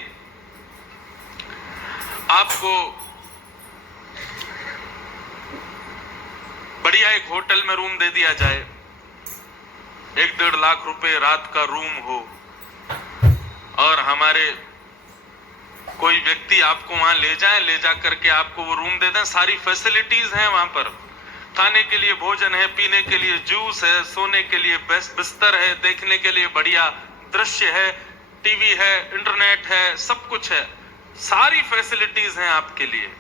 आपको बढ़िया एक होटल में रूम दे दिया जाए, 1-1.5 लाख रुपए रात का रूम हो, और हमारे कोई व्यक्ति आपको वहां ले जाए, ले जा करके आपको वो रूम दे दें, सारी फैसिलिटीज हैं वहां पर, खाने के लिए भोजन है, पीने के लिए जूस है, सोने के लिए बेस्ट बिस्तर है, देखने के लिए बढ़िया दृश्य है, टीवी है, इंटरनेट है, सब कुछ है, सारी फैसिलिटीज हैं आपके लिए।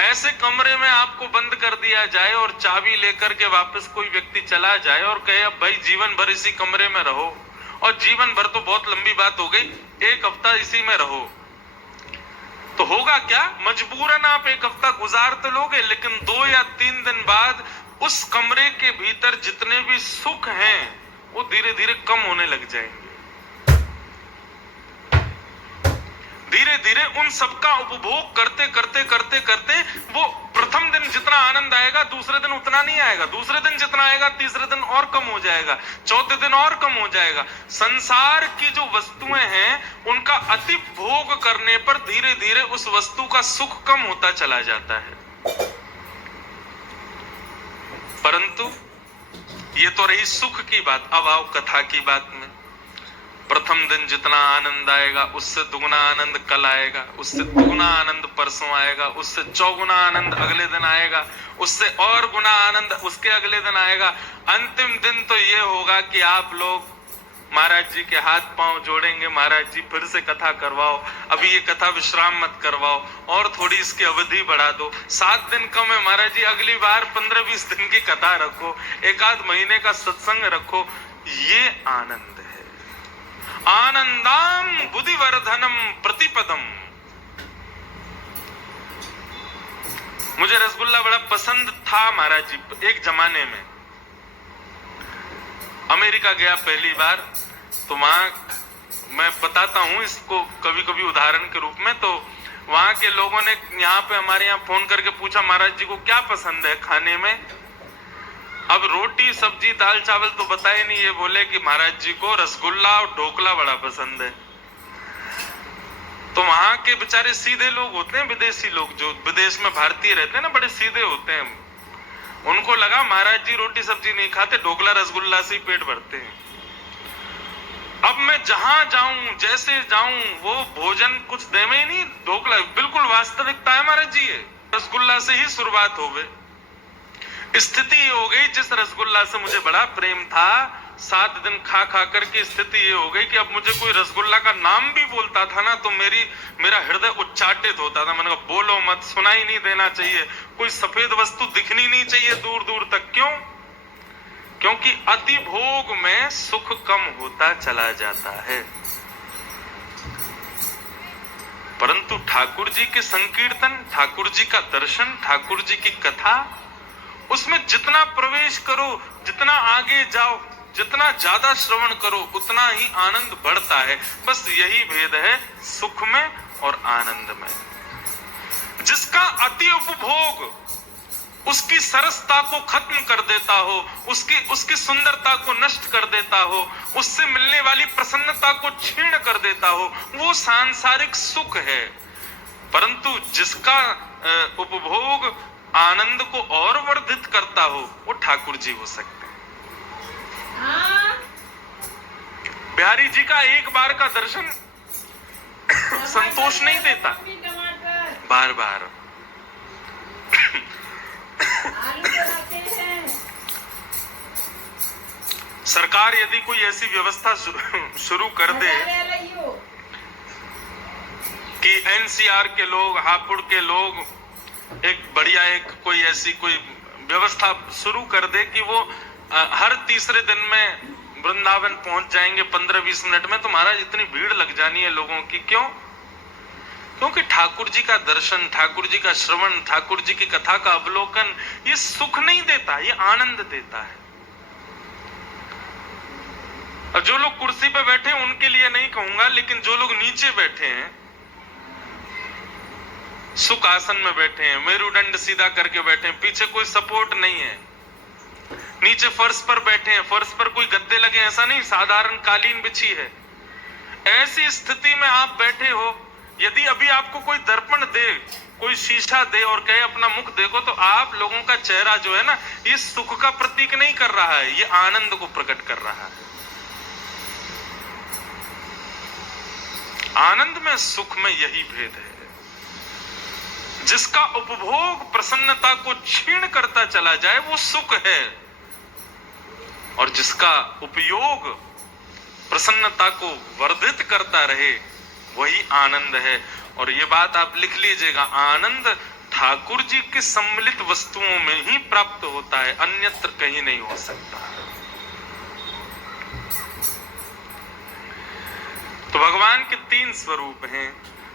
ऐसे कमरे में आपको बंद कर दिया जाए और चाबी लेकर के वापस कोई व्यक्ति चला जाए और कहे अब भाई जीवन भर इसी कमरे में रहो, और जीवन भर तो बहुत लंबी बात हो गई, 1 हफ्ता इसी में रहो, तो होगा क्या? मजबूरन आप 1 हफ्ता गुजार तो लोगे, लेकिन 2 या 3 दिन बाद उस कमरे के भीतर जितने भी सुख हैं वो धीरे धीरे कम होने लग जाएंगे। धीरे धीरे उन सबका उपभोग करते करते करते करते वो प्रथम दिन जितना आनंद आएगा दूसरे दिन उतना नहीं आएगा, दूसरे दिन जितना आएगा तीसरे दिन और कम हो जाएगा, चौथे दिन और कम हो जाएगा। संसार की जो वस्तुएं हैं उनका अति भोग करने पर धीरे धीरे उस वस्तु का सुख कम होता चला जाता है। परंतु ये तो रही सुख की बात। अब आओ कथा की बात में। प्रथम दिन जितना आनंद आएगा उससे दुगुना आनंद कल आएगा, उससे दुगुना आनंद परसों आएगा, उससे चौगुना आनंद अगले दिन आएगा, उससे और गुना आनंद उसके अगले दिन आएगा। अंतिम दिन तो ये होगा कि आप लोग महाराज जी के हाथ पांव जोड़ेंगे, महाराज जी फिर से कथा करवाओ, अभी ये कथा विश्राम मत करवाओ, और थोड़ी इसकी अवधि बढ़ा दो, 7 दिन कम है महाराज जी, अगली बार 15-20 दिन की कथा रखो, 1-आध महीने का सत्संग रखो। ये आनंद है। आनंदाम बुद्धिवर्धनम प्रतिपदम। मुझे रसगुल्ला बड़ा पसंद था महाराज जी। एक जमाने में अमेरिका गया पहली बार, तो वहां मैं बताता हूं इसको कभी कभी उदाहरण के रूप में। तो वहां के लोगों ने यहाँ पे हमारे यहाँ फोन करके पूछा महाराज जी को क्या पसंद है खाने में। अब रोटी सब्जी दाल चावल तो बताए नहीं, ये बोले कि महाराज जी को रसगुल्ला और ढोकला बड़ा पसंद है। तो वहां के बेचारे सीधे लोग होते हैं, विदेशी लोग जो विदेश में भारतीय रहते हैं ना, बड़े सीधे होते हैं। उनको लगा महाराज जी रोटी सब्जी नहीं खाते, ढोकला रसगुल्ला से ही पेट भरते हैं। अब मैं जहां जाऊं जैसे जाऊं वो भोजन कुछ दे में ही नहीं, ढोकला बिल्कुल वास्तविकता है महाराज जी, ये रसगुल्ला से ही शुरुआत हो गई। स्थिति ये हो गई, जिस रसगुल्ला से मुझे बड़ा प्रेम था 7 दिन खा खा करके स्थिति ये हो गई कि अब मुझे कोई रसगुल्ला का नाम भी बोलता था ना तो मेरा हृदय उच्चाटित होता था। मैंने कहा बोलो मत, सुनाई नहीं देना चाहिए, कोई सफेद वस्तु दिखनी नहीं चाहिए दूर दूर तक। क्यों? क्योंकि अति भोग में सुख कम होता चला जाता है। परंतु ठाकुर जी के संकीर्तन, ठाकुर जी का दर्शन, ठाकुर जी की कथा, उसमें जितना प्रवेश करो, जितना आगे जाओ, जितना ज्यादा श्रवण करो, उतना ही आनंद बढ़ता है। बस यही भेद है सुख में और आनंद में। जिसका अति उपभोग उसकी सरसता को खत्म कर देता हो, उसकी सुंदरता को नष्ट कर देता हो, उससे मिलने वाली प्रसन्नता को छीण कर देता हो, वो सांसारिक सुख है। परंतु जिसका उपभोग आनंद को और वर्धित करता हो, वो ठाकुर जी हो सकते हैं। बिहारी जी का एक बार का दर्शन संतोष नहीं देता, बार बार सरकार यदि कोई ऐसी व्यवस्था शुरू कर दे कि एनसीआर के लोग, हापुड़ के लोग एक बढ़िया कोई ऐसी कोई व्यवस्था शुरू कर दे कि वो हर तीसरे दिन में वृंदावन पहुंच जाएंगे 15-20 मिनट में, तो महाराज इतनी भीड़ लग जानी है लोगों की। क्यों? क्योंकि ठाकुर जी का दर्शन, ठाकुर जी का श्रवण, ठाकुर जी की कथा का अवलोकन ये सुख नहीं देता, ये आनंद देता है। और जो लोग कुर्सी पे बैठे हैं उनके लिए नहीं कहूंगा, लेकिन जो लोग नीचे बैठे हैं, सुख आसन में बैठे हैं, मेरुदंड सीधा करके बैठे हैं, पीछे कोई सपोर्ट नहीं है, नीचे फर्श पर बैठे हैं, फर्श पर कोई गद्दे लगे ऐसा नहीं, साधारण कालीन बिछी है, ऐसी स्थिति में आप बैठे हो, यदि अभी आपको कोई दर्पण दे, कोई शीशा दे और कहे अपना मुख देखो, तो आप लोगों का चेहरा जो है ना, ये सुख का प्रतीक नहीं कर रहा है, ये आनंद को प्रकट कर रहा है। आनंद में, सुख में यही भेद है। जिसका उपभोग प्रसन्नता को क्षीण करता चला जाए वो सुख है, और जिसका उपयोग प्रसन्नता को वर्धित करता रहे वही आनंद है। और ये बात आप लिख लीजिएगा, आनंद ठाकुर जी के सम्मिलित वस्तुओं में ही प्राप्त होता है, अन्यत्र कहीं नहीं हो सकता। तो भगवान के 3 स्वरूप हैं,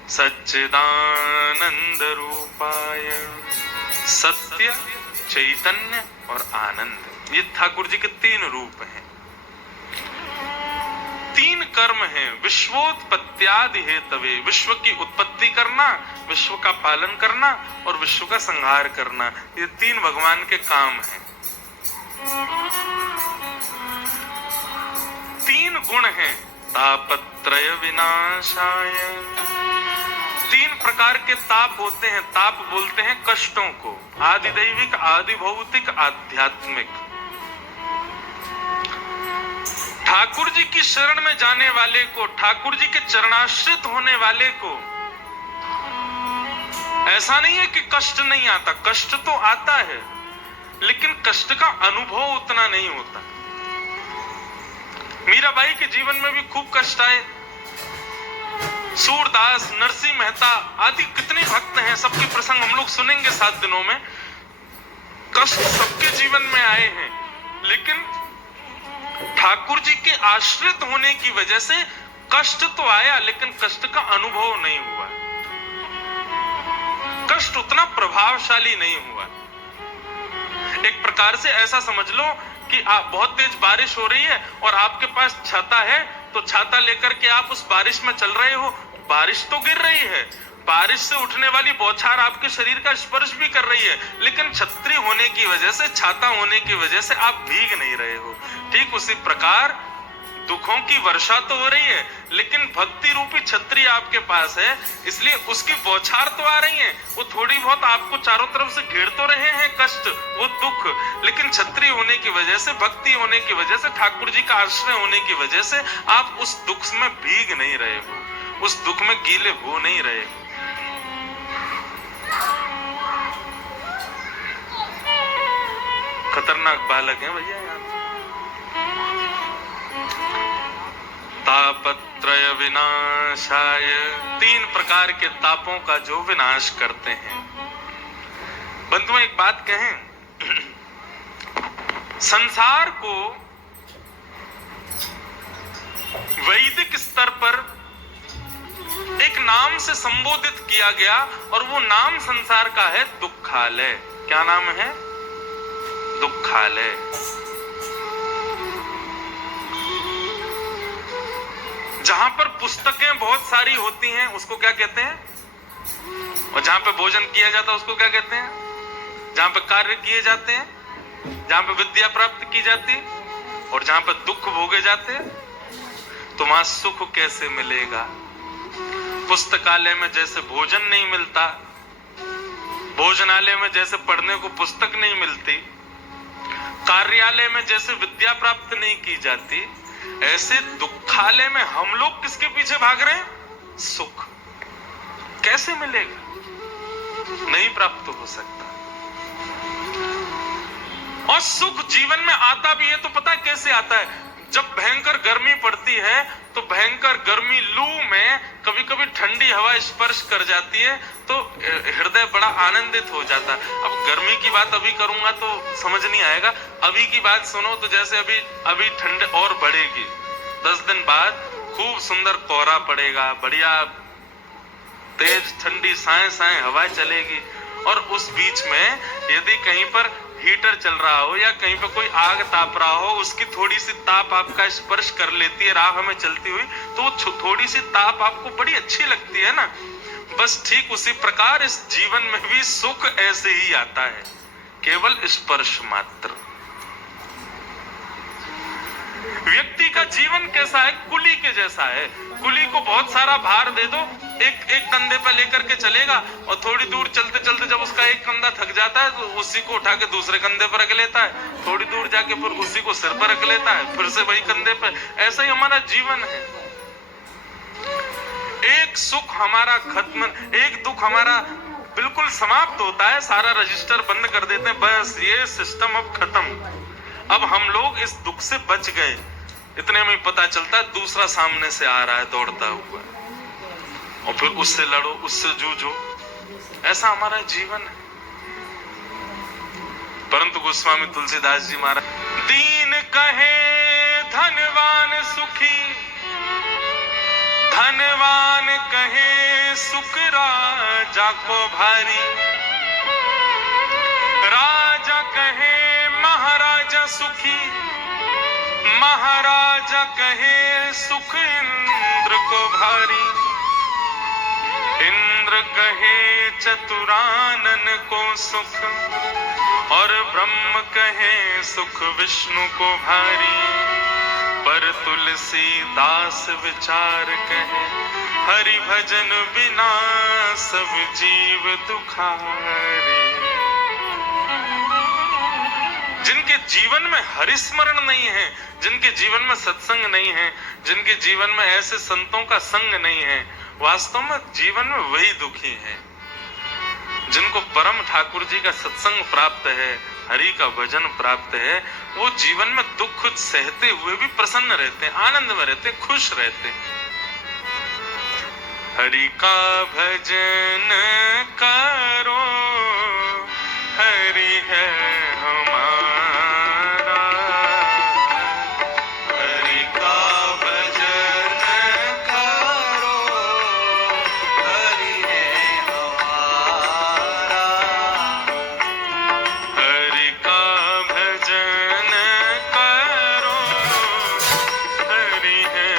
सच्चिदानंद रूपाय, सत्य, चैतन्य और आनंद। ये ठाकुर जी के 3 रूप हैं। 3 कर्म हैं, विश्वोत्पत्त्यादि हेतवे, विश्व की उत्पत्ति करना, विश्व का पालन करना और विश्व का संहार करना। ये 3 भगवान के काम हैं। 3 गुण हैं, तापत्रय विनाशाय। 3 प्रकार के ताप होते हैं, ताप बोलते हैं कष्टों को, आदि दैविक, आदि भौतिक, आध्यात्मिक। ठाकुर जी की शरण में जाने वाले को, ठाकुर जी के चरणाश्रित होने वाले को ऐसा नहीं है कि कष्ट नहीं आता, कष्ट तो आता है, लेकिन कष्ट का अनुभव उतना नहीं होता। मीराबाई के जीवन में भी खूब कष्ट आए, सूरदास, नरसिंह मेहता आदि कितने भक्त हैं, सबके प्रसंग हम लोग सुनेंगे 7 दिनों में। कष्ट सबके जीवन में आए हैं, लेकिन ठाकुर जी के आश्रित होने की वजह से कष्ट तो आया, लेकिन कष्ट का अनुभव नहीं हुआ, कष्ट उतना प्रभावशाली नहीं हुआ। एक प्रकार से ऐसा समझ लो कि बहुत तेज बारिश हो रही है और आपके पास छाता है, तो छाता लेकर के आप उस बारिश में चल रहे हो, बारिश तो गिर रही है, बारिश से उठने वाली बौछार आपके शरीर का स्पर्श भी कर रही है, लेकिन छतरी होने की वजह से, छाता होने की वजह से आप भीग नहीं रहे हो। ठीक उसी प्रकार दुखों की वर्षा तो हो रही है, लेकिन भक्ति रूपी छतरी आपके पास है, इसलिए उसकी बौछार तो आ रही है, वो थोड़ी बहुत आपको चारों तरफ से घेर तो रहे हैं कष्ट, वो दुख, लेकिन छतरी होने की वजह से, भक्ति होने की वजह से, ठाकुर जी का आश्रय होने की वजह से आप उस दुख में भीग नहीं रहे हो, उस दुख में गीले हो नहीं रहे हो। खतरनाक बालक है भैया यहाँ। तापत्रय विनाशाय, 3 प्रकार के तापों का जो विनाश करते हैं। बंधुओं एक बात कहें, संसार को वैदिक स्तर पर एक नाम से संबोधित किया गया और वो नाम संसार का है दुखालय। क्या नाम है? दुखालय। जहां पर पुस्तकें बहुत सारी होती हैं उसको क्या कहते हैं? और जहां पे भोजन किया जाता है उसको क्या कहते हैं? जहां पे कार्य किए जाते हैं, जहां पे विद्या प्राप्त की जाती है, और जहां पे दुख भोगे जाते हैं, तो वहां सुख कैसे मिलेगा? पुस्तकालय में जैसे भोजन नहीं मिलता, भोजनालय में जैसे पढ़ने को पुस्तक नहीं मिलती, कार्यालय में जैसे विद्या प्राप्त नहीं की जाती, ऐसे दुखालय में हम लोग किसके पीछे भाग रहे हैं? सुख। कैसे मिलेगा? नहीं प्राप्त हो सकता। और सुख जीवन में आता भी है तो पता है कैसे आता है? जब भयंकर गर्मी पड़ती है तो भयंकर गर्मी लू में कभी कभी ठंडी हवा स्पर्श कर जाती है तो हृदय बड़ा आनंदित हो जाता है। अब गर्मी की बात अभी करूंगा तो समझ नहीं आएगा, अभी की बात सुनो तो जैसे अभी ठंड और बढ़ेगी, 10 दिन बाद खूब सुंदर कोहरा पड़ेगा, बढ़िया तेज ठंडी साए साए हवा चलेगी, और उस बीच में यदि कहीं पर हीटर चल रहा हो या कहीं पे कोई आग ताप रहा हो, उसकी थोड़ी सी ताप आपका स्पर्श कर लेती है राह में चलती हुई, तो वो थोड़ी सी ताप आपको बड़ी अच्छी लगती है ना। बस ठीक उसी प्रकार इस जीवन में भी सुख ऐसे ही आता है, केवल स्पर्श मात्र। व्यक्ति का जीवन कैसा है? कुली के जैसा है। कुली को बहुत सारा भार दे दो, एक कंधे पर लेकर के चलेगा, और थोड़ी दूर चलते चलते जब उसका एक कंधा थक जाता है तो उसी को उठा के दूसरे कंधे पर रख लेता है, थोड़ी दूर जाके फिर उसी को सिर पर रख लेता है, फिर से वही कंधे पर। ऐसा ही हमारा जीवन है। एक सुख हमारा खत्म, एक दुख हमारा बिल्कुल समाप्त होता है, सारा रजिस्टर बंद कर देते हैं, बस ये सिस्टम अब खत्म। अब हम लोग इस दुख से बच गए, इतने में पता चलता है दूसरा सामने से आ रहा है दौड़ता हुआ, और फिर उससे लड़ो, उससे जूझो। ऐसा हमारा जीवन है। परंतु गोस्वामी तुलसीदास जी महाराज, दीन कहे धनवान सुखी, धनवान कहे सुख राजा को भारी, राजा कहे महाराजा सुखी, महाराजा कहे सुख इंद्र को भारी, इंद्र कहे चतुरानन को सुख, और ब्रह्म कहे सुख विष्णु को भारी, पर तुलसीदास विचार कहे हरि भजन बिना सब जीव दुखारे। जिनके जीवन में हरिस्मरण नहीं है, जिनके जीवन में सत्संग नहीं है, जिनके जीवन में ऐसे संतों का संग नहीं है, वास्तव में जीवन में वही दुखी हैं। जिनको परम ठाकुर जी का सत्संग प्राप्त है, हरि का भजन प्राप्त है, वो जीवन में दुख सहते हुए भी प्रसन्न रहते हैं, आनंद में रहते हैं, खुश रहते हैं। हरि का भजन करो, हरि है हमारा, हरि का भजन करो, हरि है हमारा, हरि का भजन करो, हरि है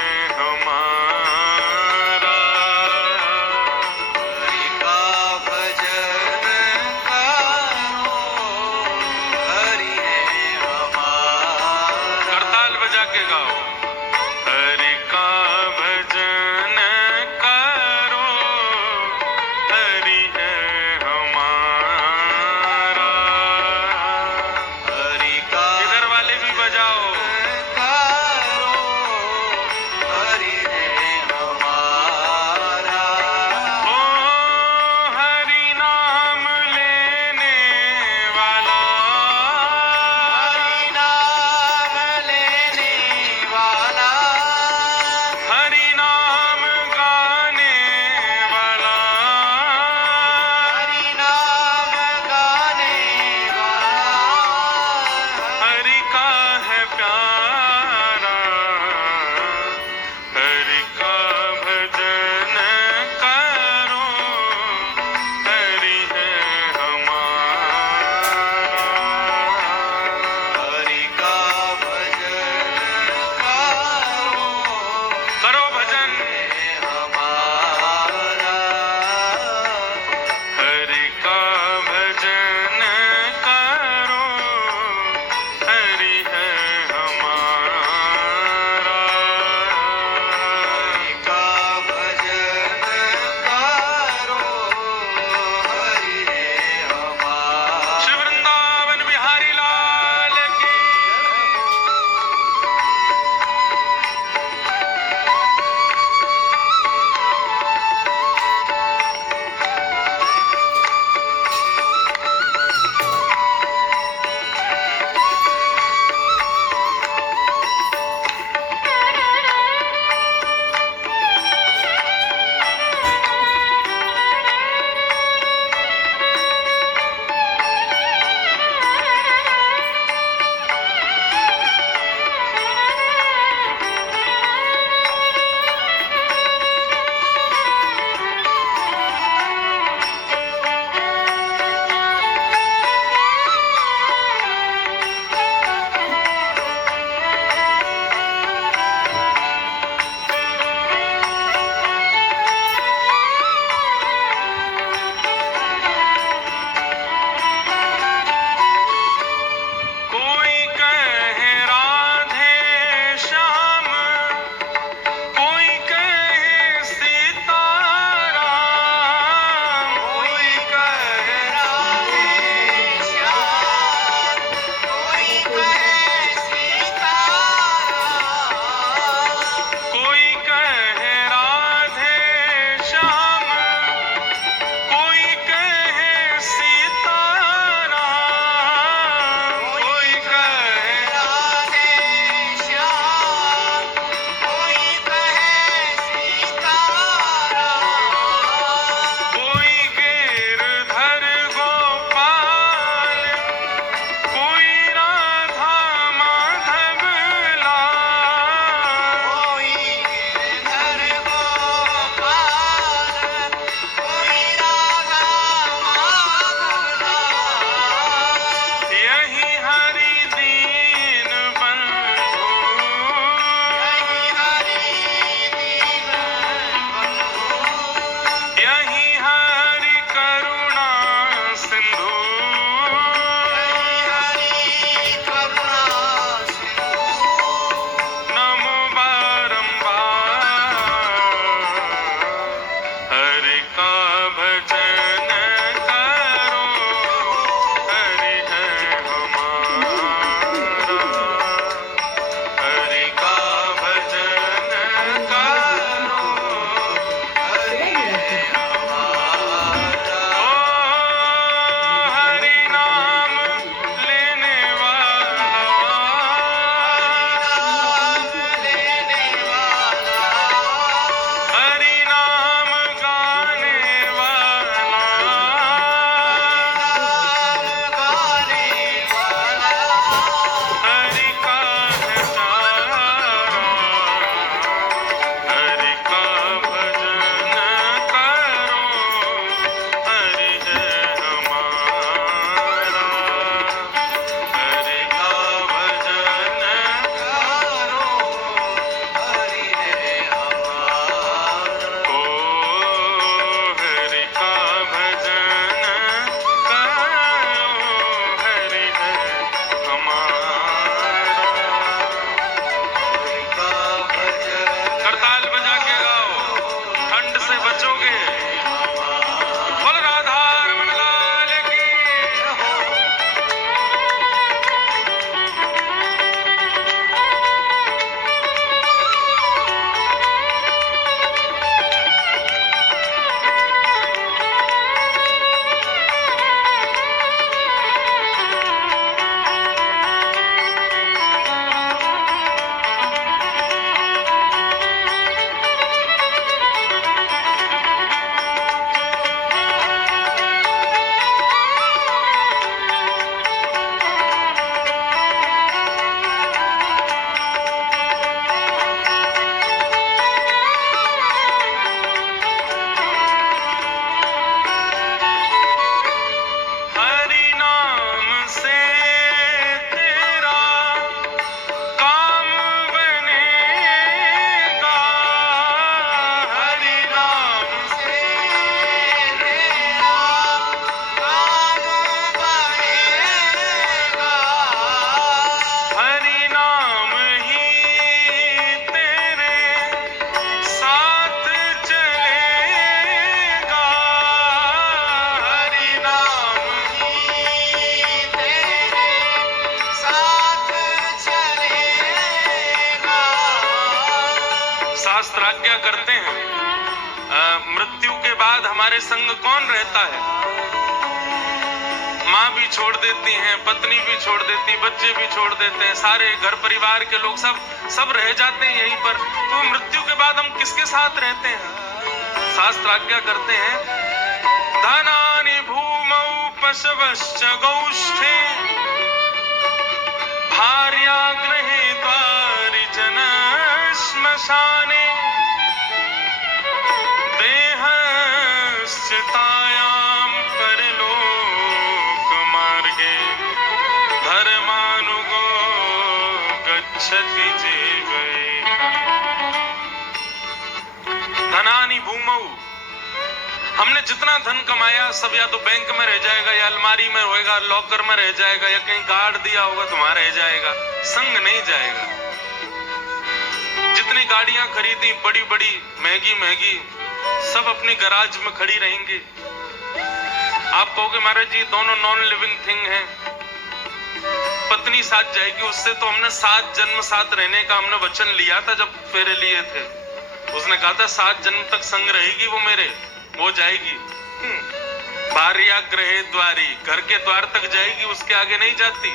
शास्त्र आज्ञा करते हैं मृत्यु के बाद हमारे संग कौन रहता है? माँ भी छोड़ देती हैं, पत्नी भी छोड़ देती, बच्चे भी छोड़ देते हैं, सारे घर परिवार के लोग सब रह जाते हैं यहीं पर। तो मृत्यु के बाद हम किसके साथ रहते हैं? शास्त्र आज्ञा करते हैं धनानि भूमौ पशवश्च गौष्ठे भार्या गृहे द्वारि जन श्मशाने देहश्चितायां परलोक मार्गे धर्मानुगो गच्छति जीवे। धनानि भूमौ, हमने जितना धन कमाया सब या तो बैंक में रह जाएगा, या अलमारी में होएगा, लॉकर में रह जाएगा, या कहीं गाड़ दिया होगा तो वहां रह जाएगा, संग नहीं जाएगा। जितनी गाड़ियां खरीदी बड़ी बड़ी महंगी सब अपनी गराज में खड़ी रहेंगी। आप कहोगे महाराज जी दोनों नॉन लिविंग थिंग हैं, पत्नी साथ जाएगी, उससे तो हमने 7 जन्म साथ रहने का हमने वचन लिया था जब फेरे लिए थे। उसने कहा था 7 जन्म तक संग रहेगी वो मेरे, वो जाएगी। भार्या गृहे द्वारी, घर के द्वार तक जाएगी, उसके आगे नहीं जाती।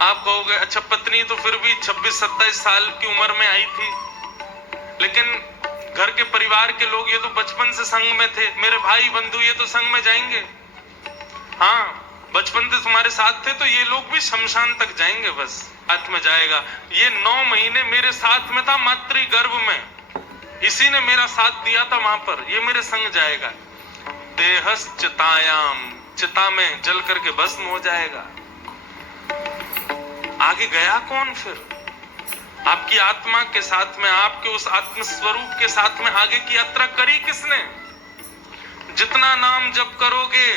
आप कहोगे अच्छा पत्नी तो फिर भी 26-27 साल की उम्र में आई थी, लेकिन घर के परिवार के लोग ये तो बचपन से संग में थे, मेरे भाई बंधु ये तो संग में जाएंगे। हाँ बचपन से तुम्हारे साथ थे तो ये लोग भी शमशान तक जाएंगे, बस साथ में जाएगा। ये 9 महीने मेरे साथ में था मातृ गर्भ में, इसी ने मेरा साथ दिया था वहां पर, ये मेरे संग जाएगा। देहश्चितायाम, चिता में जल करके भस्म हो जाएगा। आगे गया कौन फिर? आपकी आत्मा के साथ में, आपके उस आत्म स्वरूप के साथ में आगे की यात्रा करी किसने? जितना नाम जप करोगे,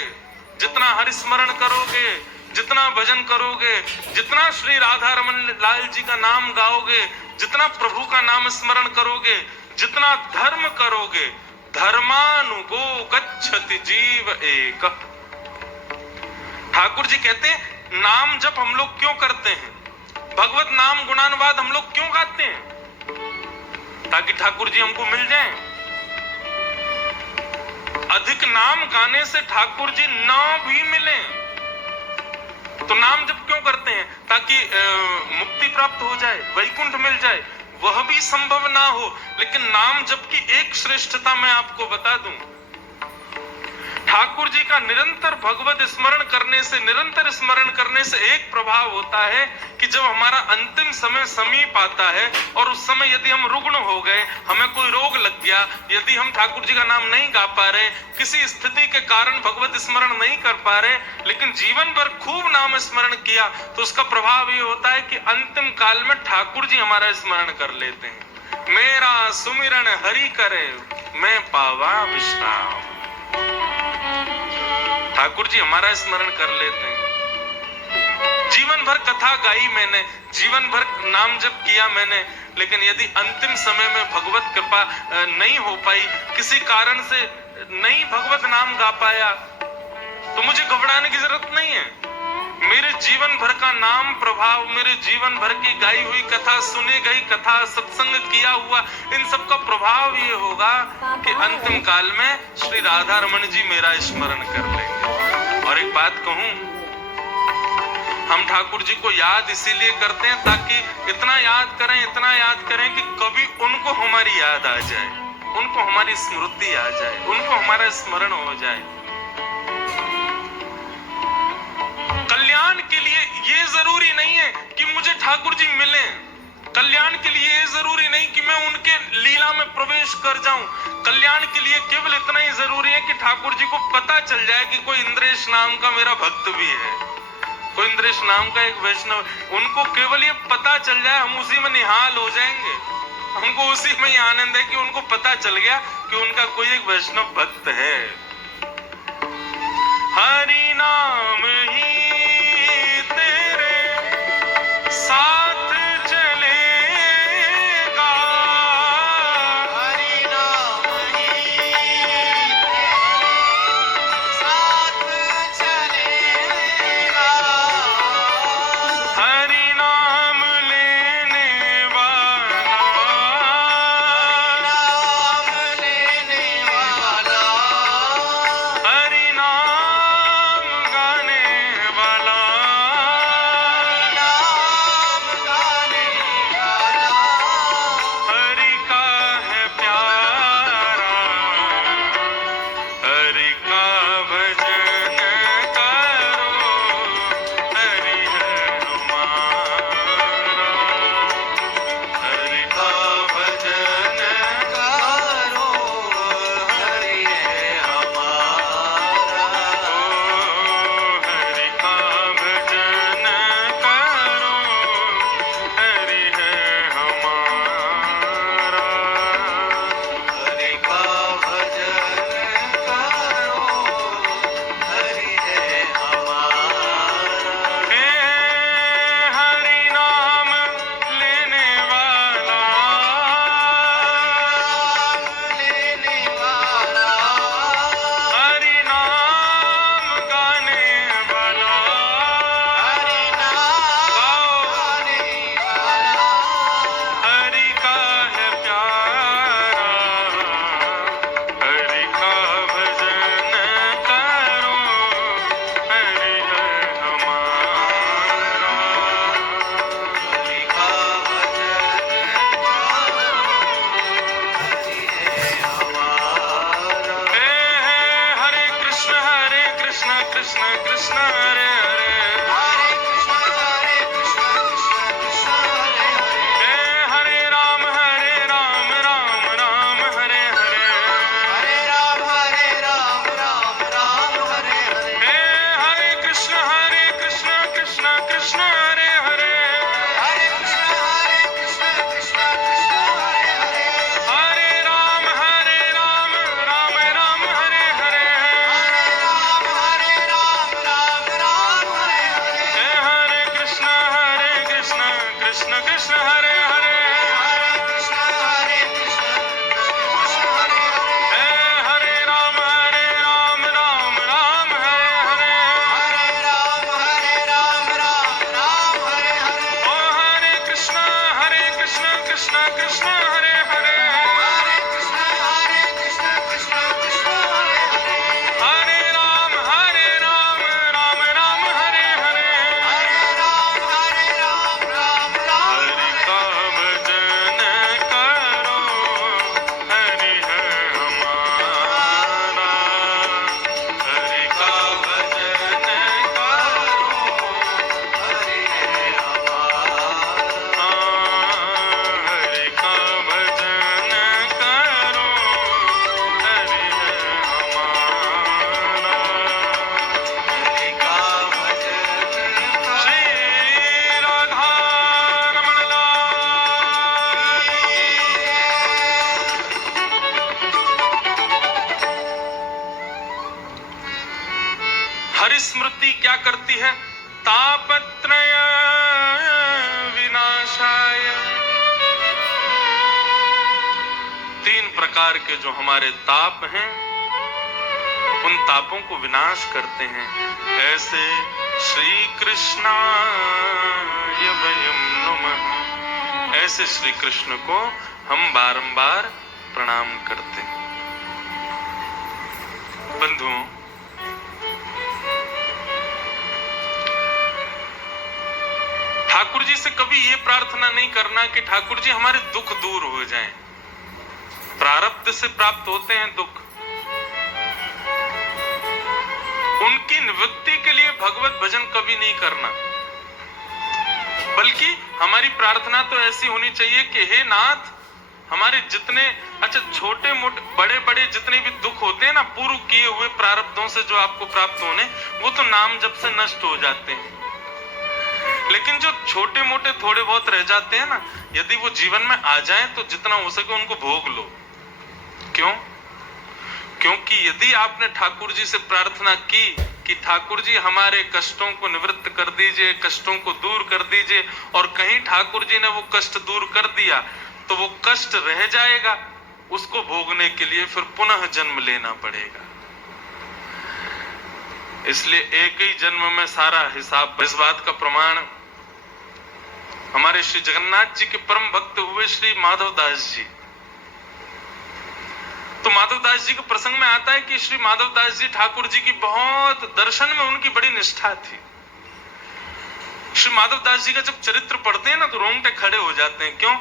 जितना हरिस्मरण करोगे, जितना भजन करोगे, जितना श्री राधा रमन लाल जी का नाम गाओगे, जितना प्रभु का नाम स्मरण करोगे, जितना धर्म करोगे, धर्मानुगो गच्छति जीव एक। ठाकुर जी कहते हैं नाम जप हम लोग क्यों करते हैं, भगवत नाम गुणानुवाद हम लोग क्यों गाते हैं? ताकि ठाकुर जी हमको मिल जाएं। अधिक नाम गाने से ठाकुर जी ना भी मिले, तो नाम जप क्यों करते हैं? ताकि मुक्ति प्राप्त हो जाए, वैकुंठ मिल जाए। वह भी संभव ना हो, लेकिन नाम जप की एक श्रेष्ठता मैं आपको बता दूं। ठाकुर जी का निरंतर भगवत स्मरण करने से, निरंतर स्मरण करने से एक प्रभाव होता है कि जब हमारा अंतिम समय समीप आता है और उस समय यदि हम रुग्ण हो गए, हमें कोई रोग लग गया, यदि हम ठाकुर जी का नाम नहीं गा पा रहे, किसी स्थिति के कारण भगवत स्मरण नहीं कर पा रहे, लेकिन जीवन भर खूब नाम स्मरण किया, तो उसका प्रभाव ये होता है कि अंतिम काल में ठाकुर जी हमारा स्मरण कर लेते हैं। मेरा सुमिरन हरि करे, मैं पावा विश्राम। ठाकुर जी हमारा स्मरण कर लेते हैं। जीवन भर कथा गाई मैंने, जीवन भर नाम जप किया मैंने, लेकिन यदि अंतिम समय में भगवत कृपा नहीं हो पाई, किसी कारण से नहीं भगवत नाम गा पाया, तो मुझे घबराने की जरूरत नहीं है। मेरे जीवन भर का नाम प्रभाव, मेरे जीवन भर की गाई हुई कथा, सुनी गई कथा, सत्संग किया हुआ, इन सब का प्रभाव ये होगा कि अंतिम काल में श्री राधा रमन जी मेरा स्मरण कर लेंगे। और एक बात कहूं, हम ठाकुर जी को याद इसीलिए करते हैं ताकि इतना याद करें, इतना याद करें कि कभी उनको हमारी याद आ जाए, उनको हमारी स्मृति आ जाए, उनको हमारा स्मरण हो जाए। कल्याण के लिए ये जरूरी नहीं है कि मुझे ठाकुर जी मिले, कल्याण के लिए ये जरूरी नहीं कि मैं उनके लीला में प्रवेश कर जाऊं। कल्याण के लिए केवल इतना ही जरूरी है कि ठाकुर जी को पता चल जाए कि कोई इंद्रेश नाम का मेरा भक्त भी है, कोई इंद्रेश नाम का एक वैष्णव, उनको केवल ये पता चल जाए, हम उसी में निहाल हो जाएंगे। हमको उसी में ये आनंद है कि उनको पता चल गया कि उनका कोई एक वैष्णव भक्त है। हरि नाम ही साथ चलेगा, हरि नाम ही साथ चलेगा, हरि नाम लेने वाला कृष्ण कृष्ण हरे हरे हरे कृष्ण कृष्ण कृष्ण हरे हरे हरे राम राम राम हरे हरे राम राम हरे हरे हरे कृष्ण कृष्ण कृष्ण हरे हरे हरे कृष्ण कृष्ण हरे हरे हरे राम राम राम हरे हरे राम राम हरे हरे हरे कृष्ण कृष्ण कृष्ण हरे हरे हरे कृष्ण कृष्ण हरे हरे हरे राम राम हरे हरे राम राम हरे हरे ओ हरे कृष्ण कृष्ण कृष्ण हरे हरे हरे कृष्ण कृष्ण हरे हरे हरे राम राम हरे हरे राम हरि का भजन करो हरि है हमारा हरि का भजन करो हरि है हमारा हरि का भजन करो हरि है हमारा हरि का भजन श्री राधा रमण लाल हरि स्मृति क्या करती है? तापत्रय विनाशाय। 3 प्रकार के जो हमारे ताप हैं उन तापों को विनाश करते हैं। ऐसे श्री कृष्णाय वयं नमः। ऐसे श्री कृष्ण को हम बारंबार प्रणाम करते हैं। बंधुओं, ठाकुर जी से कभी ये प्रार्थना नहीं करना कि ठाकुर जी हमारे दुख दूर हो जाएं। प्रारब्ध से प्राप्त होते हैं दुख, उनकी निवृत्ति के लिए भगवत भजन कभी नहीं करना, बल्कि हमारी प्रार्थना तो ऐसी होनी चाहिए कि हे नाथ, हमारे जितने छोटे मोटे बड़े बड़े जितने भी दुख होते हैं ना, पूर्व किए हुए प्रारब्धों से जो आपको प्राप्त होने, वो तो नाम जप से नष्ट हो जाते हैं। लेकिन जो छोटे मोटे थोड़े बहुत रह जाते हैं ना, यदि वो जीवन में आ जाएं तो जितना हो सके उनको भोग लो। क्यों? क्योंकि यदि आपने ठाकुर जी से प्रार्थना की कि ठाकुर जी हमारे कष्टों को निवृत्त कर दीजिए, कष्टों को दूर कर दीजिए, और कहीं ठाकुर जी ने वो कष्ट दूर कर दिया तो वो कष्ट रह जाएगा, उसको भोगने के लिए फिर पुनः जन्म लेना पड़ेगा। इसलिए एक ही जन्म में सारा हिसाब। इस बात का प्रमाण हमारे श्री जगन्नाथ जी के परम भक्त हुए श्री माधवदास जी। तो माधवदास जी के प्रसंग में आता है कि श्री माधवदास जी ठाकुर जी की बहुत दर्शन में उनकी बड़ी निष्ठा थी। श्री माधवदास जी का जब चरित्र पढ़ते हैं ना तो रोंगटे खड़े हो जाते हैं। क्यों?